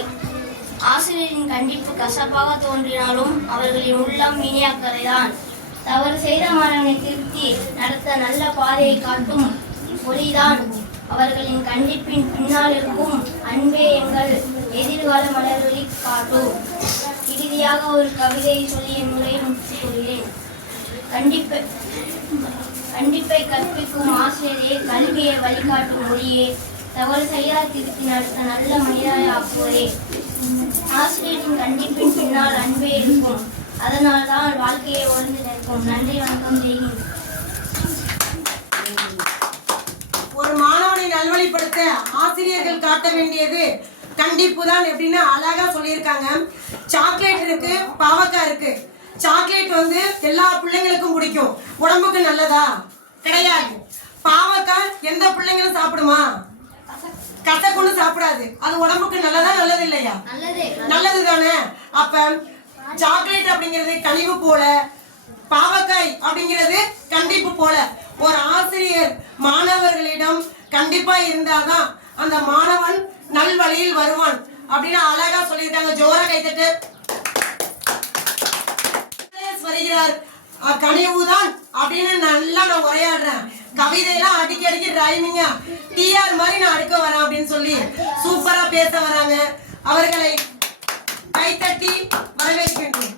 ஆசிரியரின் கண்டிப்பு கசப்பாக தோன்றினாலும் அவர்களின் உள்ளம் இனியாக்கரைதான். தவறு செய்த மாணவனை திருத்தி நடத்த நல்ல பாதையை காட்டும் மொழிதான் அவர்களின் கண்டிப்பின் பின்னால் இருக்கும் அன்பே எங்கள் எதிர்கால மலர்களை காட்டும். இறுதியாக ஒரு கவிதையை சொல்லி என் உரையை முடித்துக் கொள்கிறேன். கண்டிப்பை கற்பிக்கும் ஆசிரியரே, கல்வியை வழிகாட்டும் மொழியே, தவறு செய்யா திருத்தி நடத்த நல்ல மனிதரை ஆக்குவதே. ஆசிரியரின் கண்டிப்பின் பின்னால் அன்பே இருக்கும், அதனால்தான் வாழ்க்கையை ஒழுங்கு நிற்கும். நன்றி, வணக்கம், ஜெய்ஹிந்த். ஒரு மாணவனை நல்வழிப்படுத்த ஆசிரியர்கள் காட்ட வேண்டியது கண்டிப்பு தான் எப்படின்னு அழகா சொல்லியிருக்காங்க. சாக்லேட் இருக்கு, பாவக்காய் இருக்கு. சாக்லேட் வந்து எல்லா பிள்ளைங்களுக்கும் பிடிக்கும், உடம்புக்கு நல்லதா? கிடையாது. பாவக்காய் எந்த பிள்ளைங்களும் சாப்பிடுமா? கசக்குன்னு சாப்பிடாது. அது உடம்புக்கு நல்லதா நல்லது இல்லையா? நல்லது தானே. அப்ப சாக்லேட் அப்படிங்கிறது கனிவு போல, பாவக்காய் அப்படிங்கிறது கண்டிப்பு போல. ஒரு ஆசிரியர் மாணவர்களிடம் கண்டிப்பா இருந்தாதான் அந்த மாணவன் நல்வழியில் வருவான் அப்படின்னு அழகா சொல்லியிருக்காங்க. ஜோரா கைத்தட்டு. வருகிறார் கனிவுதான் அப்படின்னு நல்லா நான் உரையாடுறேன். கவிதையெல்லாம் அடிக்கடிக்கு ரைமிங்கா டிஆர் மாதிரி நான் அடுக்க வரேன் அப்படின்னு சொல்லி சூப்பரா பேச வராங்க. அவர்களை கைத்தட்டி வரவேற்கின்றோம்.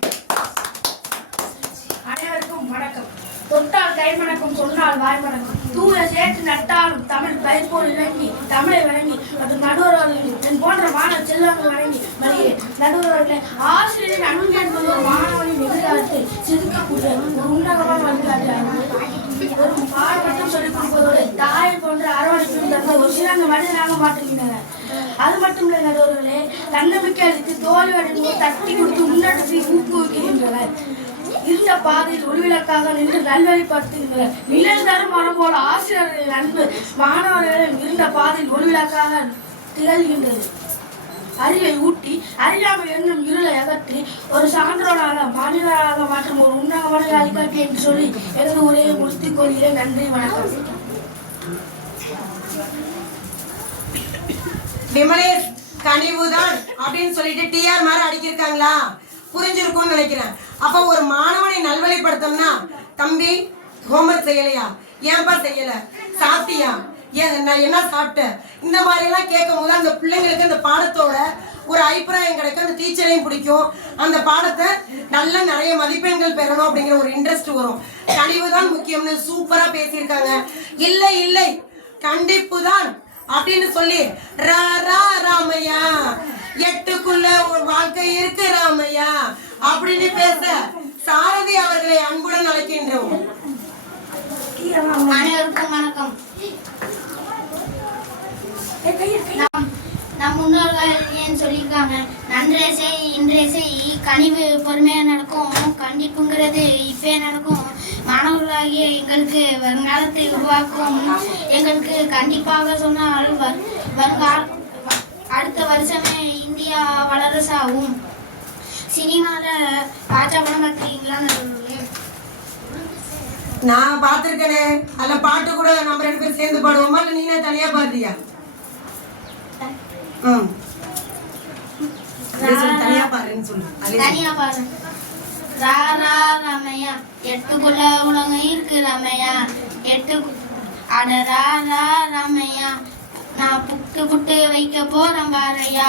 அனைவருக்கும் வணக்கம். தொட்டால் கை மணக்கும், சொன்னால் வாய் மணக்கும். தூய சேர்த்து நட்டாலும் தமிழ் பயிர் போல் இறங்கி தமிழை வழங்கி மற்றும் நடுவர்கள் என் போன்ற மாணவ செல்வங்கள் வழங்கி வருகிறேன். நடுவர்களை ஆசிரியரின் அன்பு என்பது ஒரு மாணவனின் எதிர்காலத்தை செதுக்கக்கூடிய ஒரு உன்னதமான வழிகாட்டியாகும். ஒரு பாடப்பட்டம் சொல்லிக் கொடுப்பதோடு தாயை போன்ற அரவணைப்பு ஒரு சிறந்த மனிதனாக மாற்றுகின்றனர். அது மட்டுமில்லை நடுவர்களே, தன்னம்பிக்கை அளித்து தோல்வி அடைந்து தட்டி கொடுத்து முன்னேற்றத்தை ஊக்குவிக்கின்றனர். இருந்த பாதையில் ஒளிவிளக்காக நின்று நல்வழிப்படுத்துகின்றனர். நிழல் தரும் மரம் போல ஆசிரியர்களின் அன்பு மாணவர்களின் இருந்த பாதையில் ஒளிவிளக்காக திகழ்கின்றது. அறிவை ஊட்டி அறியாமை என்னும் இருளை அகற்றி ஒரு சான்றோராக மனிதராக மாற்றும் ஒரு உன்னதமான வழிகாட்டி என்று சொல்லி எனது உரையை முடித்துக் கொள்கிறேன். நன்றி, வணக்கம். விமலேஷ் கனிவுதான் அப்படின்னு சொல்லிட்டு டிஆர் மாதிரி அடிக்கிருக்காங்களா? புரிஞ்சிருக்கும்னு நினைக்கிறேன். அப்ப ஒரு மாணவனை நல்வழிப்படுத்தோம்னா, தம்பி ஹோம்ஒர்க் செய்யலையா? ஏன்பா செய்யல? சாப்பிட்டியா? நான் என்ன சாப்பிட்டேன்? இந்த மாதிரி எல்லாம் கேட்கும் போது அந்த பிள்ளைங்களுக்கு அந்த பாடத்தோட ஒரு அபிப்பிராயம் கிடைக்கும். அந்த டீச்சரையும் பிடிக்கும். அந்த பாடத்தை நல்ல நிறைய மதிப்பெண்கள் பெறணும் அப்படிங்கிற ஒரு இன்ட்ரெஸ்ட் வரும். கனிவுதான் முக்கியம்னு சூப்பரா பேசியிருக்காங்க. இல்லை இல்லை கண்டிப்பு தான் அப்படின்னு சொல்லி ராமையா, எட்டுக்குள்ள ஒரு வாழ்க்கை இருக்கு ராமையா அப்படின்னு பேச சாரதி அவர்களை அன்புடன் அழைக்கின்றோம். அனைவருக்கும் வணக்கம். நம் முன்னோர்கள் ஏன் சொல்லியிருக்காங்க, நன்றே செய் இன்றே செய், கனிவு பொறுமையாக நடக்கும், கண்டிப்புங்கிறது இப்பே நடக்கும். மாணவர்களாகிய எங்களுக்கு வருங்காலத்தை உருவாக்கும். எங்களுக்கு கண்டிப்பாக சொன்னால் அடுத்த வருஷமே இந்தியா வல்லரசாகும். சினிமாவில் பாஜா படம் பார்த்துருக்கீங்களா? நான் பார்த்துருக்கேனே. அதில் பாட்டு கூட நம்ம 2 பேரும் சேர்ந்து பாடுவோமா, இல்லை நீனே தனியா பாடுறியா? தனியா பாடுறேன்னு சொல்லு. தனியா பாரு. ரா ரா ராமையா, எட்டுக்குள்ள உலகம் இருக்கு ராமையா, அட ரா ரா ராமையா, நான் புட்டு புட்டு வைக்க போறேன் பாரையா.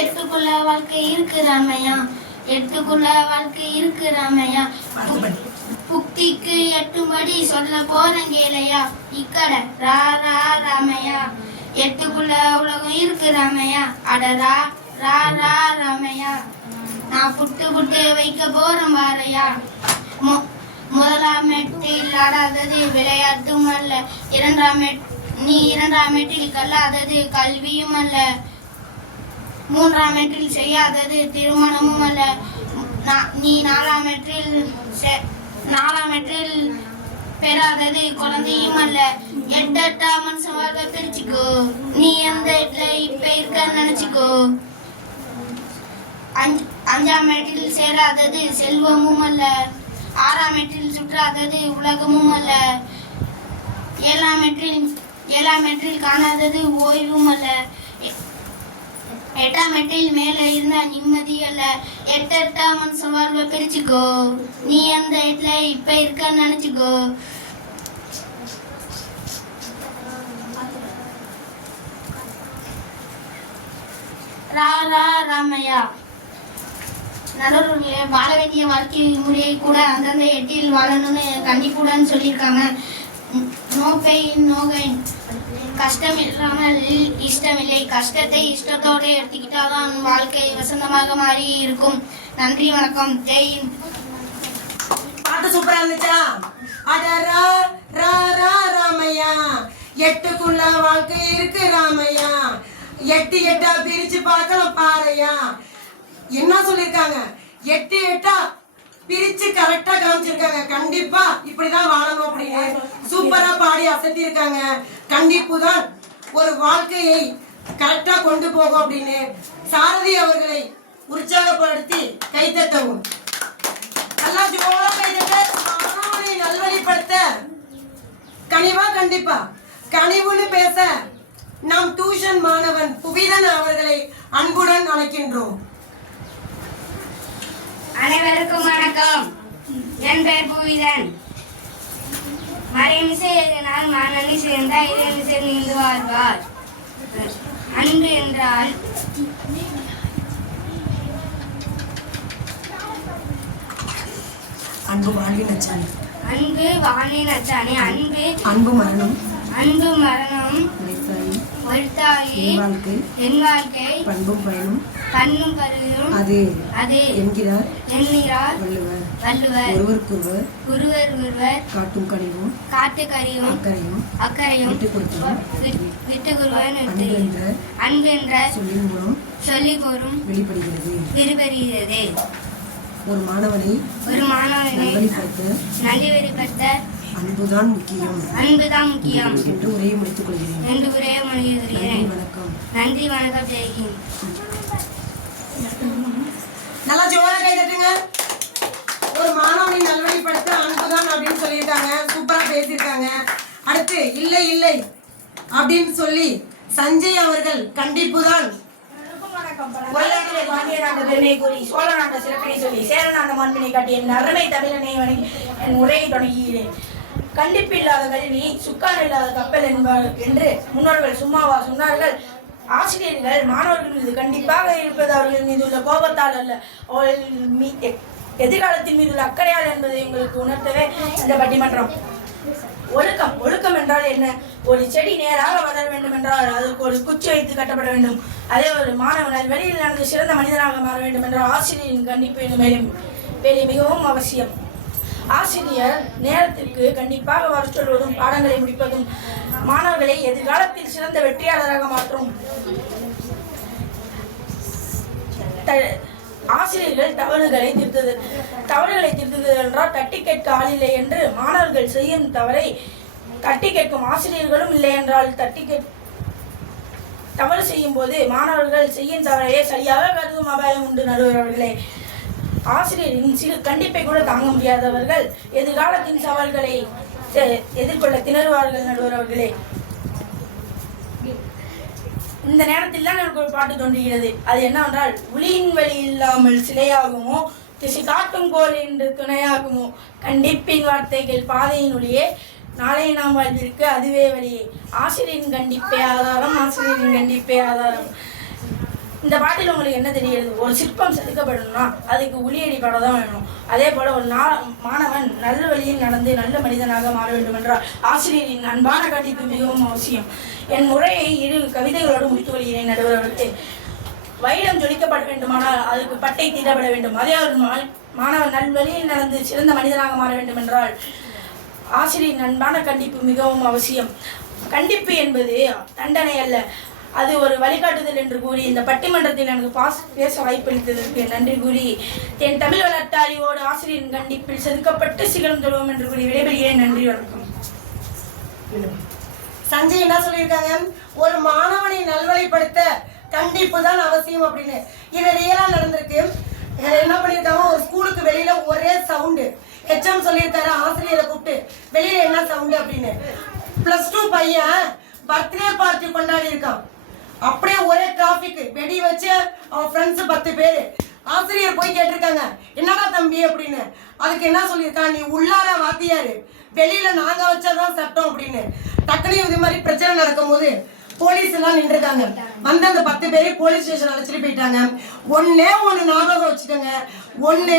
எட்டுக்குள்ள வாழ்க்கை இருக்கு ராமையா, எட்டுக்குள்ள வாழ்க்கை இருக்கு ராமையா, புக்திக்கு 8 படி சொல்ல போறேன் கேளையா. இக்கட ரா ரா ராமையா, எட்டுக்குள்ள உலகம் இருக்கு ராமையா, அட ரா ரா ரா ராமையா, நான் புட்டு புட்டு வைக்க போறேன் பாரையா. முதலாம் மெட்டில் ஆடாதது விளையாட்டும் அல்ல, நீ இரண்டாம் மெட்டில் கல்லாதது கல்வியும் அல்ல, மூன்றாம் மெட்டில் செய்யாதது திருமணமும் அல்ல, நீ நாலாம் மெட்டில் பெறாதது குழந்தையும் அல்ல, எட்டா மனுஷன் வாழ்க்கை பிரிச்சுக்கோ, நீ எந்த இடத்துல இப்ப இருக்க நினைச்சுக்கோ. அஞ்சாம் எட்டில் சேராதது செல்வமும் அல்ல, ஆறாம் எட்டில் சுற்றாதது உலகமும் அல்ல, ஏழாம் எட்டில் காணாதது ஓய்வும் அல்ல, எட்டாம் எட்டில் மேலே இருந்தா நிம்மதி அல்ல. எட்டா மனுஷன் வாழ்வை பிரிச்சுக்கோ, நீ எந்த இடத்துல இப்ப இருக்க நினைச்சுக்கோ. ராமையா நல்லவர்களே, வாழ வேண்டிய வாழ்க்கை முறையை கூட அந்தந்த எட்டில் வாழணும்னு கண்டிப்புடன் சொல்லியிருக்காங்க. நோ பெயின் நோ கெயின், கஷ்டம் இல்லாமல் இஷ்டமில்லை, கஷ்டத்தை இஷ்டத்தோடு எடுத்துக்கிட்டாதான் வாழ்க்கை வசந்தமாக மாறி இருக்கும். நன்றி வணக்கம். ஜெய் ஹிந்த். பாட்டு சூப்பரா இருந்துச்சா? அடரா ரா ரா ராமையா, எட்டுக்குள்ள வாழ்க்கை இருக்கு ராமையா, எட்டு எட்டா பிரிச்சு பார்க்கலாம் பாறையா. என்ன சொல்லிருக்காங்க? எட்டு எட்டா பிரிச்சு கரெக்டா காமிச்சிருக்காங்க. கண்டிப்பா இப்படிதான் வாழணும் அப்படின்னு சூப்பரா பாடி அசத்தி இருக்காங்க. கண்டிப்பு தான் ஒரு வாழ்க்கையை கரெக்டா கொண்டு போகும் அப்படின்னு சாரதி அவர்களை உற்சாகப்படுத்தி கைத்தட்டவும். நல்லா ஜோரா கைத்தட்ட. மாணவனை நல்வழிப்படுத்த கனிவா கண்டிப்பா கனிவுன்னு பேச நாம் டியூஷன் மாணவன் புவிதன் அவர்களை அன்புடன் அழைக்கின்றோம். அனைவருக்கும் வணக்கம். என் பெயர் புவிதன். மறைமிசை எழுதினால் மானனி சேர்ந்தால் இதனிசை நீந்து வாழ்வார். அன்பு என்றால் அன்பு வாழ்வின் அச்சாணி, அன்பு வானின் அச்சாணி, அன்பு மரணம், ஒருத்தாயி, என் வாழ்க்கை, பண்பும் பயனும், பண்ணும் கருவும் அது என்கிறார் வள்ளுவர். ஒருவர் காட்டும் கனிவும் காட்டுக்கறியும் அக்கறையும் விட்டு குருவன் அன்பு என்ற சொல்லி கூறும் வெளிப்படுகிறது. ஒரு மாணவனை நல்வழிப்படுத்த அன்புதான் முக்கியம் என்று உரையை முடித்துக் கொள்கிறேன். நன்றி வணக்கம். ஜெய் ஹிந்த். நல்லா ஜோரா கை தட்டுங்க. ஒரு மாணவனை நல்வழிப்படுத்த அன்புதான் அப்படின்னு சொல்லியிருக்காங்க. சூப்பரா பேசியிருக்காங்க. அடுத்து இல்லை இல்லை அப்படின்னு சொல்லி சஞ்சய் அவர்கள் கண்டிப்புதான். பெருமை கூறி சோழ நாட்டு சிறப்பினை சொல்லி சேரநாட்ட மண்பினை காட்டி என் அருமை தமிழனை வணங்கி என் உரையை தொடங்குகிறேன். கண்டிப்பு இல்லாத கல்வி சுக்கான் இல்லாத கப்பல் என்பார் என்று முன்னோர்கள் சும்மாவா சொன்னார்கள்? ஆசிரியர்கள் மாணவர்கள் மீது கண்டிப்பாக இருப்பது அவர்கள் மீது உள்ள கோபத்தால் அல்ல, அவர்கள் எதிர்காலத்தின் மீது உள்ள அக்கறையால் என்பதை உங்களுக்கு உணர்த்தவே இந்த பட்டிமன்றம். ஒழுக்கம் என்றால் என்ன? ஒரு செடி நேராக வளர வேண்டும் என்றால் அதற்கு ஒரு குச்சி வைத்து கட்டப்பட வேண்டும். அதே ஒரு மாணவனால் வெளியில் நடந்து சிறந்த மனிதனாக மாற வேண்டும் என்றால் ஆசிரியரின் கண்டிப்பு வேலை மிகவும் அவசியம். ஆசிரியர் நேரத்திற்கு கண்டிப்பாக வர சொல்வதும் பாடங்களை முடிப்பதும் மாணவர்களை எதிர்காலத்தில் சிறந்த வெற்றியாளராக மாற்றும். ஆசிரியர்கள் தவறுகளை திருத்துதல் என்றால் தட்டி கேட்க ஆள் இல்லை என்று மாணவர்கள் செய்யும் தவறை தட்டி கேட்கும் ஆசிரியர்களும் இல்லை என்றால் தவறு செய்யும் போது மாணவர்கள் செய்யும் தவறையே சரியாக கருதும் அபாயம் உண்டு. நடுவர் அவர்களே, ஆசிரியரின் சிறு கண்டிப்பை கூட தாங்க முடியாதவர்கள் எதிர்காலத்தின் சவால்களை எதிர்கொள்ள திணறுவார்கள். நடுவர் அவர்களே, இந்த நேரத்தில் தான் எனக்கு ஒரு பாட்டு தோன்றுகிறது. அது என்னவென்றால், உளியின் வழி இல்லாமல் சிலையாகுமோ, திசை காட்டும் கோல் என்று துணையாகுமோ, கண்டிப்பின் வார்த்தைகள் பாதையின் ஒளியே, நாளை நாம் வாழ்விற்கு அதுவே வழியே, ஆசிரியரின் கண்டிப்பே ஆதாரம். இந்த பாட்டில் உங்களுக்கு என்ன தெரிகிறது? ஒரு சிற்பம் செதுக்கப்படணும்னா அதுக்கு உளியடி படம் தான் வேணும். அதே போல ஒரு மாணவன் நல்ல வழியில் நடந்து நல்ல மனிதனாக மாற வேண்டும் என்றால் ஆசிரியரின் அன்பான கண்டிப்பு மிகவும் அவசியம். என் முறையை 2 கவிதைகளோடு முடித்து கொள்கிறேன். நடுவர்களுக்கு வைரம் ஜொலிக்கப்பட வேண்டுமானால் அதுக்கு பட்டை தீட்டப்பட வேண்டும். அதே ஒரு மாணவன் நல்வழியில் நடந்து சிறந்த மனிதனாக மாற வேண்டும் என்றால் ஆசிரியரின் அன்பான கண்டிப்பு மிகவும் அவசியம். கண்டிப்பு என்பது தண்டனை அல்ல, அது ஒரு வழிகாட்டுதல் என்று கூறி இந்த பட்டிமன்றத்தில் எனக்கு பேச வாய்ப்பளித்ததற்கு நன்றி கூறி என் தமிழ் வளர்த்த அறிவோடு ஆசிரியரின் கண்டிப்பில் செதுக்கப்பட்டு சிகரம் தொழுவோம் என்று கூறி விடைபெறுகிறேன். நன்றி, வணக்கம். சஞ்சய் என்ன சொல்லியிருக்காங்க, ஒரு மாணவனை நல்வழிப்படுத்த கண்டிப்பு தான் அவசியம் அப்படின்னு. இது ரியலா நடந்திருக்கு. என்ன பண்ணியிருக்காங்க, ஒரு ஸ்கூலுக்கு வெளியில ஒரே சவுண்டு. ஹெச்எம் சொல்லியிருக்காரு ஆசிரியரை கூப்பிட்டு, வெளியில என்ன சவுண்டு அப்படின்னு. +2 பையன் பர்த்டே பார்ட்டி கொண்டாடி இருக்கான். அப்படியே ஒரே டிராபிக், வெடி வச்சு அவன் ஃப்ரெண்ட்ஸ் 10 பேர். ஆசிரியர் போய் கேட்டிருக்காங்க, என்னடா தம்பி அப்படின்னு. அதுக்கு என்ன சொல்லியிருக்கான், நீ உள்ளார வாத்தியாரு, வெளியில நாங்க வச்சதான் சட்டம் அப்படின்னு. டக்குனு இது மாதிரி பிரச்சனை நடக்கும் போது போலீஸ் எல்லாம் நின்றுருக்காங்க. வந்து அந்த 10 பேரையும் போலீஸ் ஸ்டேஷன் அழைச்சிட்டு போயிட்டாங்க. ஒண்ணு ஞாபகம் வச்சுக்கோங்க, ஒண்ணு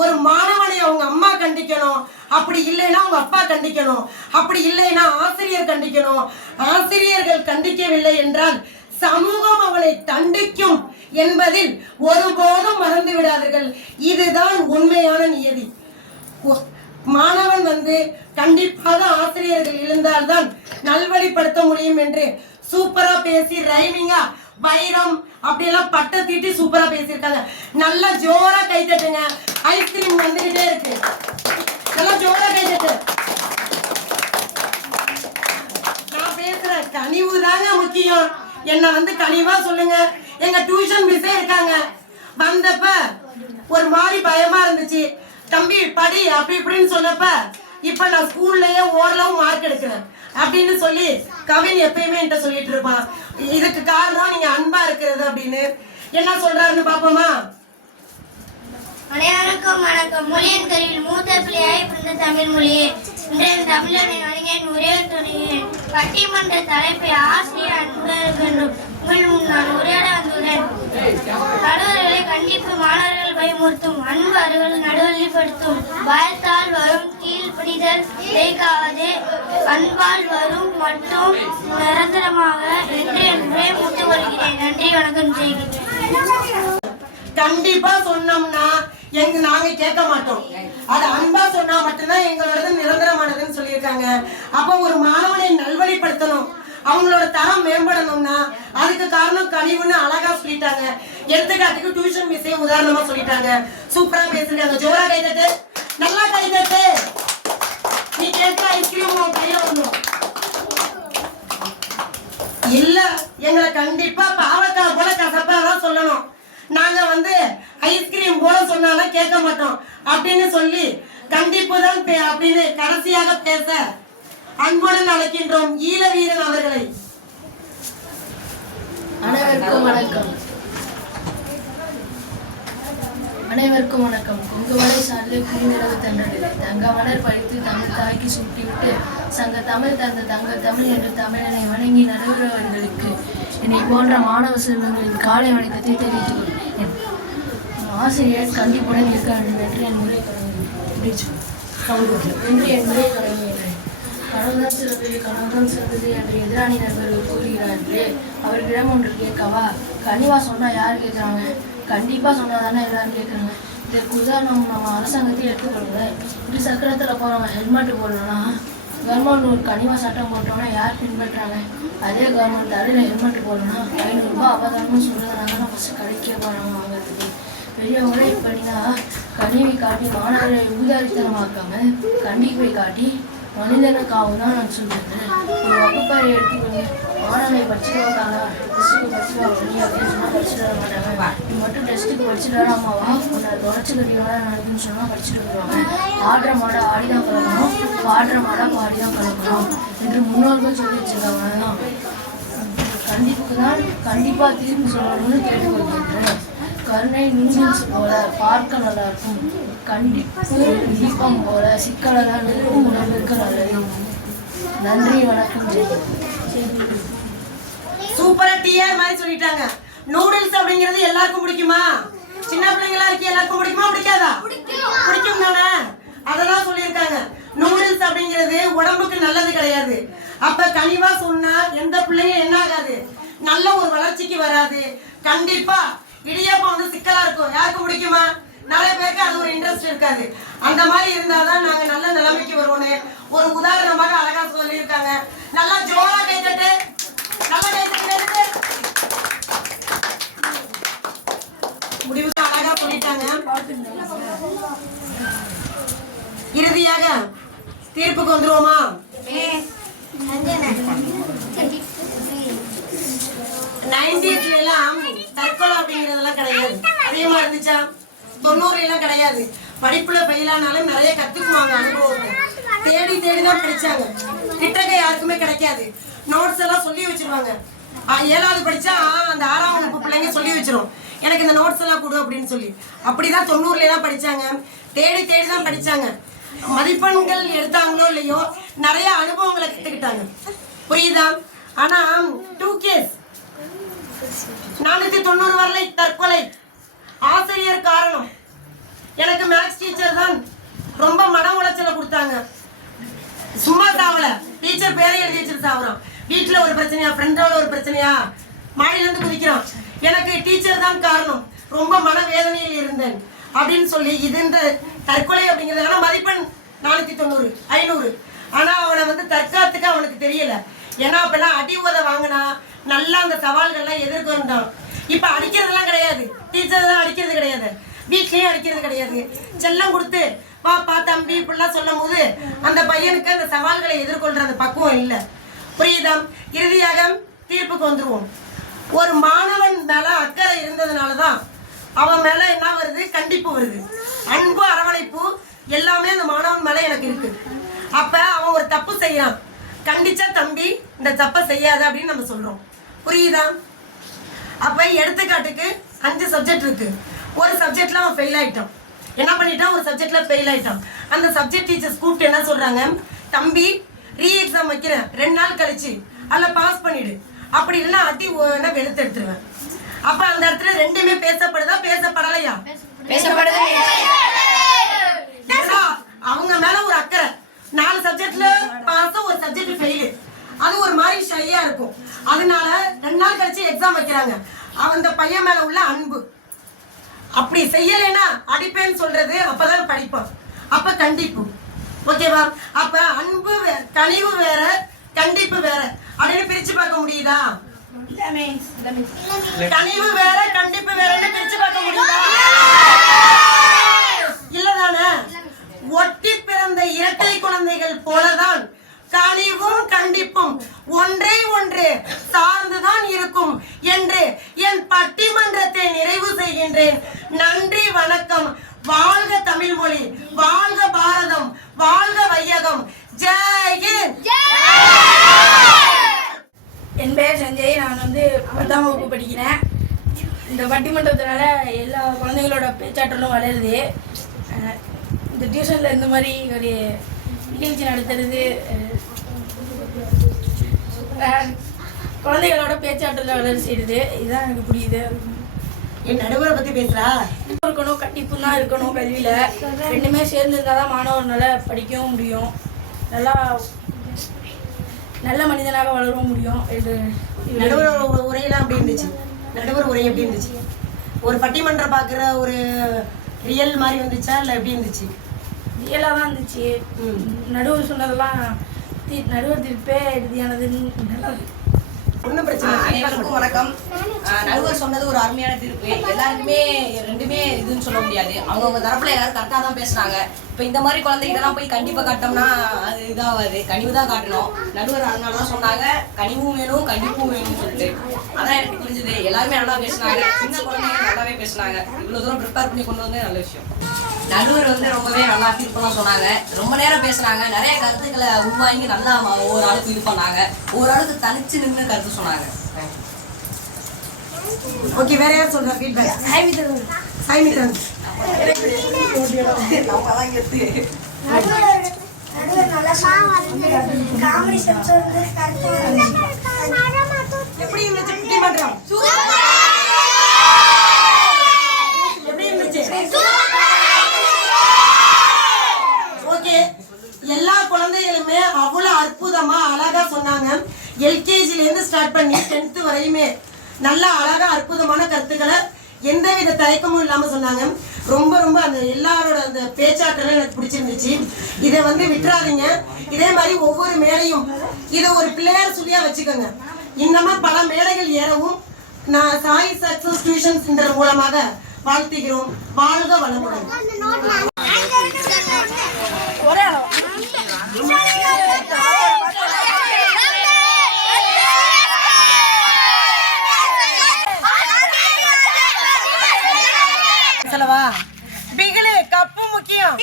ஒரு மாணவனை அவங்க அம்மா கண்டிக்கணும், அப்படி இல்லைன்னா அவங்க அப்பா கண்டிக்கணும், அப்படி இல்லைன்னா ஆசிரியர் கண்டிக்கணும். ஆசிரியர்கள் கண்டிக்கவில்லை என்றால் சமூகம் அவளை தண்டிக்கும் என்பதில் ஒருபோதும் மறந்து விடாதீர்கள். இதுதான் உண்மையான நியதி. மாணவன் வந்து கண்டிப்பாக ஆசிரியர்கள் இருந்தால்தான் நல்வழிப்படுத்த முடியும் என்று சூப்பரா பேசி ரைமிங்கா வைரம் அப்படியெல்லாம் பட்டை தீட்டி சூப்பரா பேசியிருக்காங்க. நல்லா ஜோரா கை தட்டுங்க. ஐஸ்கிரீம் வந்துகிட்டே இருக்கு, நல்லா ஜோரா கை தட்டு. நான் பேசுறேன், கனிவு தாங்க முக்கியம். என்ன வந்து கனிவா சொல்லுங்க. எங்க டியூஷன் மிஸ்ஸே இருக்காங்க. வந்தப்ப ஒரு மாதிரி பயமா இருந்துச்சு, தம்பி படி அப்படி இப்படின்னு சொன்னப்ப இப்ப நான் ஸ்கூல்லயே ஓரளவு மார்க் எடுக்கிறேன் அப்படின்னு சொல்லி கவின் எப்பயுமே என்கிட்ட சொல்லிட்டு இருப்பான். இதுக்கு காரணம் நீங்க அன்பா இருக்கிறது அப்படின்னு. என்ன சொல்றாருன்னு பாப்போமா? அனைவருக்கும் வணக்கம். மொழியின் கருவில் மூத்த பிள்ளையாய் பிறந்த தமிழ் மொழியே, இன்றைய தமிழனை அறிஞன் ஒரே துணியேன். பட்டிமன்ற தலைப்பை ஆசிரியர் அன்பர்களும் உங்கள் முன் நான் உரையாட வந்துள்ளேன். நடுவர்களை கண்டிப்பு மாணவர்கள் பயமுறுத்தும், அன்பு அவர்கள் நடுவழிப்படுத்தும். பயத்தால் வரும் கீழ்ப்படிதல் இழைக்காது, அன்பால் வரும் மட்டும் நிரந்தரமாக என்று என் உரை மூத்து வருகிறேன். நன்றி, வணக்கம் செய்கிறேன். கண்டிப்பா சொன்னோம்னா நாங்க கேட்க மாட்டோம். அது அன்பா சொன்னா மட்டும்தான் எங்களோடது நிரந்தரமானதுன்னு சொல்லியிருக்காங்க. அப்ப ஒரு மாணவனை நல்வழிப்படுத்தணும், அவங்களோட தரம் மேம்படணும்னா அதுக்கு காரணம் கனிவுன்னு அழகா சொல்லிட்டாங்க. எடுத்துக்காட்டுக்கு டியூஷன் மிஸ்ஸே உதாரணமா சொல்லிட்டாங்க. சூப்பரா பேசிருக்காங்க. ஜோரா கைதட்டு, நல்லா கைதட்டு. நீ கேட்கிற ஐஸ்கிரீம் உன் கையில வரணும். இல்ல எங்களை கண்டிப்பா பாவக்காய் போல கசப்பா தான் சொல்லணும். நாங்க வந்து ஐஸ்கிரீம் போல சொன்னாலும் கேட்க மாட்டோம் அப்படின்னு சொல்லி கண்டிப்பு தான் அப்படின்னு கடைசியாக பேச அன்புடன் அழைக்கின்றோம் ஈழ வீரன் அவர்களை. அனைவருக்கும் வணக்கம். அனைவருக்கும் வணக்கம். கொங்குவளை சார்பில் குடிநிலவு தந்தது தங்க மலர் பழித்து தமிழ் தாய்க்கு சூட்டிவிட்டு சங்க தமிழ் தந்த தங்க தமிழ் என்று தமிழனை வணங்கி நடுவர்களுக்கு என்னை போன்ற மாணவ செல்வங்களின் காலை வணக்கத்தை தெரிவித்துக் கொள்கிறேன். ஆசிரியர் கண்டிப்புடன் இருக்க வேண்டும் என்று என் முறை தொடங்குகிறேன். கடவுள்தான் சிறந்தது, கடவுள்தான் சிறந்தது என்று எதிராணி நண்பர்கள் கூறுகிறார்களே, அவர்களிடம் ஒன்று கேட்கவா? கனிவா சொன்னா யார் கேட்குறாங்க? கண்டிப்பா சொன்னா தானே எல்லாரும் கேட்குறாங்க. இதற்கு உதாரணம் நம்ம அரசாங்கத்தை எடுத்துக்கொள்ளுங்களேன். இப்படி சக்கரத்தில் போகிறவங்க ஹெல்மெட் போடணும்னா கவர்மெண்ட் ஒரு கனிவா சட்டம் போட்டோம்னா யார் பின்பற்றாங்க? அதே கவர்மெண்ட் தலையில் ஹெல்மெட் போடணும்னா 500 ரூபாய் அபதாரம்னு சொல்கிறதுனால தான் ஃபஸ்ட்டு கடைக்கே போகிறாங்க வாங்கிறதுக்கு. பெரியவங்களே இப்படின்னா கனிவை காட்டி மாணவர்களை ஊதாரித்தனமாக்காம கண்டிப்பை காட்டி மனிதனுக்காகவும் தான் நான் சொல்லியிருக்கேன். ஒரு வகுப்பறை எடுத்துக்கோங்க, மாணவனை படிச்சுட்டு வந்தாங்க, டெஸ்ட்டுக்கு படிச்சுட்டு வரணும் அப்படின்னு சொன்னால் படிச்சுட்டு வர மாட்டாங்க. நீ மட்டும் டெஸ்ட்டுக்கு படிச்சுட்டு வர அம்மாவா உன்னை தொடச்சி கட்டியோட நடக்குதுன்னு சொன்னால் படிச்சுட்டு வருவாங்க. ஆடுற மாடை ஆடி தான் கலக்கணும், பாடுற மாடை பாடி தான் கலக்கணும் என்று முன்னோர்கள் சொல்லி வச்சுருக்காங்க. தான் கண்டிப்புக்கு தான் கண்டிப்பாக தீர்ப்பு சொல்லணும்னு கேட்டுக்கொள்கின்றேன். கருணை நூடுல்ஸ் போல பார்க்க நல்லா இருக்கும், கண்டிப்பு தீபம் போல சிக்கலை தான் இருக்கும், உணவிற்கு நல்லது. நன்றி, வணக்கம். சூப்பரா டிஆர் மாதிரி சொல்லிட்டாங்க. நூடுல்ஸ் அப்படிங்கிறது எல்லாருக்கும் பிடிக்குமா? சின்ன பிள்ளைங்களா இருக்கு, எல்லாருக்கும் பிடிக்குமா பிடிக்காதா? பிடிக்கும் தானே, அதெல்லாம் சொல்லியிருக்காங்க. நூடுல்ஸ் அப்படிங்கிறது உடம்புக்கு நல்லது கிடையாது. அப்ப கனிவா சொன்னா எந்த பிள்ளைங்க என்ன ஆகாது, நல்ல ஒரு வளர்ச்சிக்கு வராது. கண்டிப்பா இடியாப்பம் வந்து சிக்கலா இருக்கும், யாருக்கும் பிடிக்குமா? நிறைய பேருக்கு அது ஒரு இன்ட்ரெஸ்ட் இருக்காது. அந்த மாதிரி இருந்தாதான் நாங்க நல்ல நிலைமைக்கு வருவோன்னு ஒரு உதாரணமாக அழகா சொல்லியிருக்காங்க. நல்லா ஜோரா கைத்தட்டு, நல்லா கைத்தட்டு. முடிவுக்கு அழகா சொல்லிட்டாங்க. இறுதியாக தீர்ப்புக்கு வந்துருவோமா? 90s எல்லாம் தற்கொலை அப்படிங்கிறதெல்லாம் கிடையாது. அதிகமா இருந்துச்சா? 90 எல்லாம் கிடையாது. படிப்புல ஃபெயிலானாலும் நிறைய கத்துக்குவாங்க அனுபவத்தை. தேடி தேடி தான் படிச்சாங்க. கிட்டக்க யாருக்குமே கிடைக்காது. நோட்ஸ் எல்லாம் சொல்லி வச்சிருவாங்க. 7வது படிச்சா அந்த 6ஆம் வகுப்பு பிள்ளைங்க சொல்லி வச்சிரும், எனக்கு இந்த நோட்ஸ் எல்லாம் கொடு அப்படின்னு சொல்லி. அப்படிதான் 90 எல்லாம் படிச்சாங்க. தேடி தேடி தான் படிச்சாங்க. மதிப்பெண்கள் எடுத்தாங்களோ இல்லையோ நிறைய அனுபவங்களை கத்துக்கிட்டாங்க. புரியுதா? ஆனா 2Ks 490 வரலை தற்கொலை. ஆசிரியர் காரணம். எனக்கு மேக்ஸ் டீச்சர் தான் ரொம்ப மன உளைச்சலை கொடுத்தாங்க. சும்மா சாவல, டீச்சர் பேரை எழுதி வச்சுட்டு சாவுறான். வீட்டுல ஒரு பிரச்சனையா, ஃப்ரெண்டோட ஒரு பிரச்சனையா, மாடியில இருந்து குதிக்கிறான். எனக்கு டீச்சர் தான் காரணம், ரொம்ப மன வேதனையில் இருந்தேன் அப்படின்னு சொல்லி இது இந்த தற்கொலை அப்படிங்கிறது. ஆனா மதிப்பெண் 490 500. ஆனா அவனை வந்து தற்காத்துக்கு அவனுக்கு தெரியல. ஏன்னா அப்பெல்லாம் அடி உத வாங்கினா நல்லா அந்த சவால்கள்லாம் எதிர்கொண்டான். இப்ப அடிக்கிறதுலாம் கிடையாது, டீச்சர் தான் அடிக்கிறது கிடையாது, வீட்லயும் அடிக்கிறது கிடையாது. செல்லம் கொடுத்து பாப்பா தம்பி இப்படிலாம் சொல்லும் போது அந்த பையனுக்கு அந்த சவால்களை எதிர்கொள்ற அந்த பக்குவம் இல்லை. புரியுதா? இறுதியாக தீர்ப்புக்கு வந்துருவோம். ஒரு மாணவன் மேல அக்கறை இருந்ததுனாலதான் அவன் மேல என்ன வருது? கண்டிப்பு வருது. அன்பு அரவணைப்பு எல்லாமே அந்த மாணவன் மேல எனக்கு இருக்கு. அப்ப அவன் ஒரு தப்பு செய்யறான், கண்டிச்சா தம்பி இந்த தப்பை செய்யாத அப்படின்னு நம்ம சொல்றோம். புரியுதா? அப்ப எடுத்துக்காட்டுக்கு 5 சப்ஜெக்ட் இருக்கு. ஒரு சப்ஜெக்ட்ல அவன் ஃபெயில் ஆயிட்டான். என்ன பண்ணிட்டான்? ஒரு சப்ஜெக்ட்ல ஃபெயில் ஆயிட்டான். அந்த சப்ஜெக்ட் டீச்சர்ஸ் கூப்பிட்டு என்ன சொல்றாங்க? தம்பி ரீ எக்ஸாம் வைக்கிறேன், 2 நாள் கழிச்சு அல்ல பாஸ் பண்ணிடு, அப்படி இல்லைன்னா அடி வெளுத்து எடுத்துருவேன். அப்ப அந்த இடத்துல ரெண்டுமே பேசப்படுதா பேசப்படலையா? பேசப்படுது. அவங்க மேல ஒரு அக்கறை. 4 சப்ஜெக்ட்ல பாஸ், ஒரு சப்ஜெக்ட் ஃபெயிலு. அது ஒரு மாதிரி ஷையா இருக்கும். அதனால 2 நாள் கழிச்சு எக்ஸாம் வைக்கிறாங்க. அந்த பையன் மேல உள்ள அன்பு. அப்படி செய்யலைன்னா அடிப்பேன்னு சொல்றது அப்பதான் படிப்பான். அப்ப கண்டிப்பு. ஓகேவா? அப்ப அன்பு கனிவு வேற, கண்டிப்பு வேற அப்படின்னு பிரிச்சு பார்க்க முடியுதா? கனிவு வேற கண்டிப்பு வேறன்னு பிரிச்சு பார்க்க முடியுதா? இல்லதானே? ஒட்டி பிறந்த இரட்டை குழந்தைகள் போலதான் கனிவும் கண்டிப்பும் ஒன்றை ஒன்று சார்ந்துதான் இருக்கும் என்று என் பட்டிமன்றத்தை நிறைவு செய்கின்றேன். நன்றி, வணக்கம். வாழ்க தமிழ் மொழி, வாழ்க பாரதம், வாழ்க வையகம். ஜெய் ஹிந்த். என் பெயர் சஞ்சய். நான் வந்து 10ஆம் வகுப்பு படிக்கிறேன். இந்த பட்டிமன்றத்தினால எல்லா குழந்தைகளோட பேச்சாற்றலும் வளருது. இந்த டியூஷனில் இந்த மாதிரி ஒரு நிகழ்ச்சி நடத்துறது குழந்தைகளோட பேச்சாற்றலை வளர்ச்சி செய்யுது. இதுதான் எனக்கு புரியுது. என் நடுவரை பத்தி பேசுறா இருக்கணும், கண்டிப்பு தான் இருக்கணும். கல்வியில் ரெண்டுமே சேர்ந்து இருந்தால் தான் மாணவர்னால படிக்கவும் முடியும், நல்ல மனிதனாக வளரவும் முடியும். இது நடுவர் உரையெல்லாம் எப்படி இருந்துச்சு? நடுவர் உரை எப்படி இருந்துச்சு? ஒரு பட்டிமன்றம் பார்க்குற ஒரு ரியல் மாதிரி வந்துச்சா இல்லை எப்படி இருந்துச்சு? ரியலாக தான் இருந்துச்சு. நடுவர் சொன்னதெல்லாம் நடுவர் தீர்ப்பே இறுதியானதுன்னு நல்லா இருக்கு. ஒன்றும் பிரச்சனை. அனைவருக்கும் வணக்கம். நடுவர் சொன்னது ஒரு அருமையான தீர்ப்பு. எல்லாருக்குமே ரெண்டுமே இதுன்னு சொல்ல முடியாது. அவங்கவுங்க தரப்புல எல்லாரும் கரெக்டாக தான் பேசுனாங்க. இப்போ இந்த மாதிரி குழந்தைகிட்டலாம் போய் கண்டிப்பாக காட்டோம்னா அது இதாகாது, கனிவு தான் காட்டணும். நடுவர் அதனால தான் சொன்னாங்க கனிவும் வேணும் கண்டிப்பும் வேணும்னு சொல்லிட்டு. அதான் எனக்கு புரிஞ்சுது. எல்லாருமே நல்லா பேசுனாங்க, சின்ன குழந்தைங்க நல்லாவே பேசுனாங்க. இவ்வளோ தூரம் ப்ரிப்பேர் பண்ணி கொண்டு வந்து நல்ல விஷயம். நடுவர் வந்து ரொம்பவே நல்லா தீர்ப்பெல்லாம் சொன்னாங்க. ரொம்ப நேரம் பேசுனாங்க. நிறைய கருத்துக்களை உள்வாங்கி நல்லா ஒவ்வொரு ஆளுக்கு இது பண்ணாங்க. ஒவ்வொரு ஆளுக்கு தனிச்சு நின்று கருத்து சொன்னாங்க. ஓகே, வேற யார் சொல்ற ஃபீட்பேக்? சாய்மித்ரன். எப்படி இருந்துச்சு பட்டிமன்றம்? எப்படி இருந்துச்சு? ஓகே, எல்லா குழந்தைகளுமே அவ்வளவு அற்புதமா அழகா சொன்னாங்க. எல்கேஜில இருந்து ஸ்டார்ட் பண்ணி 10th வரையுமே நல்லா அழகா அற்புதமான கருத்துக்களை எந்தவித தயக்கமும் இல்லாம சொன்னாங்க. ரொம்ப ரொம்ப அந்த எல்லாரோட அந்த பேச்சாற்றலும் எனக்கு பிடிச்சிருந்துச்சு. இதை வந்து விட்டுறாதீங்க. இதே மாதிரி ஒவ்வொரு மேடையும் இதை ஒரு பிள்ளையார் சொல்லியா வச்சுக்கோங்க. இன்னமும் பல மேடைகள் ஏறவும் நான் சாய் சக்சஸ் டியூஷன் சென்டர் மூலமாக வாழ்த்துகிறோம். வாழ்க வளமுடன். சொல்லவா? பிகிலு கப்பு முக்கியம்.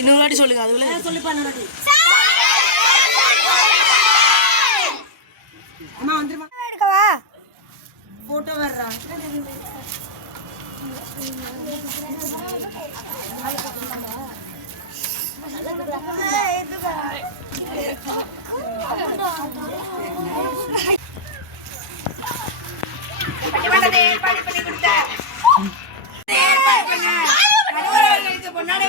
இன்னொரு வாட்டி சொல்லுங்க. அதுக்குள்ள சொல்லுப்பா இன்னொரு வாட்டி. அம்மா வந்துருமா? போட்டோ வர்றா. பொன்னாடை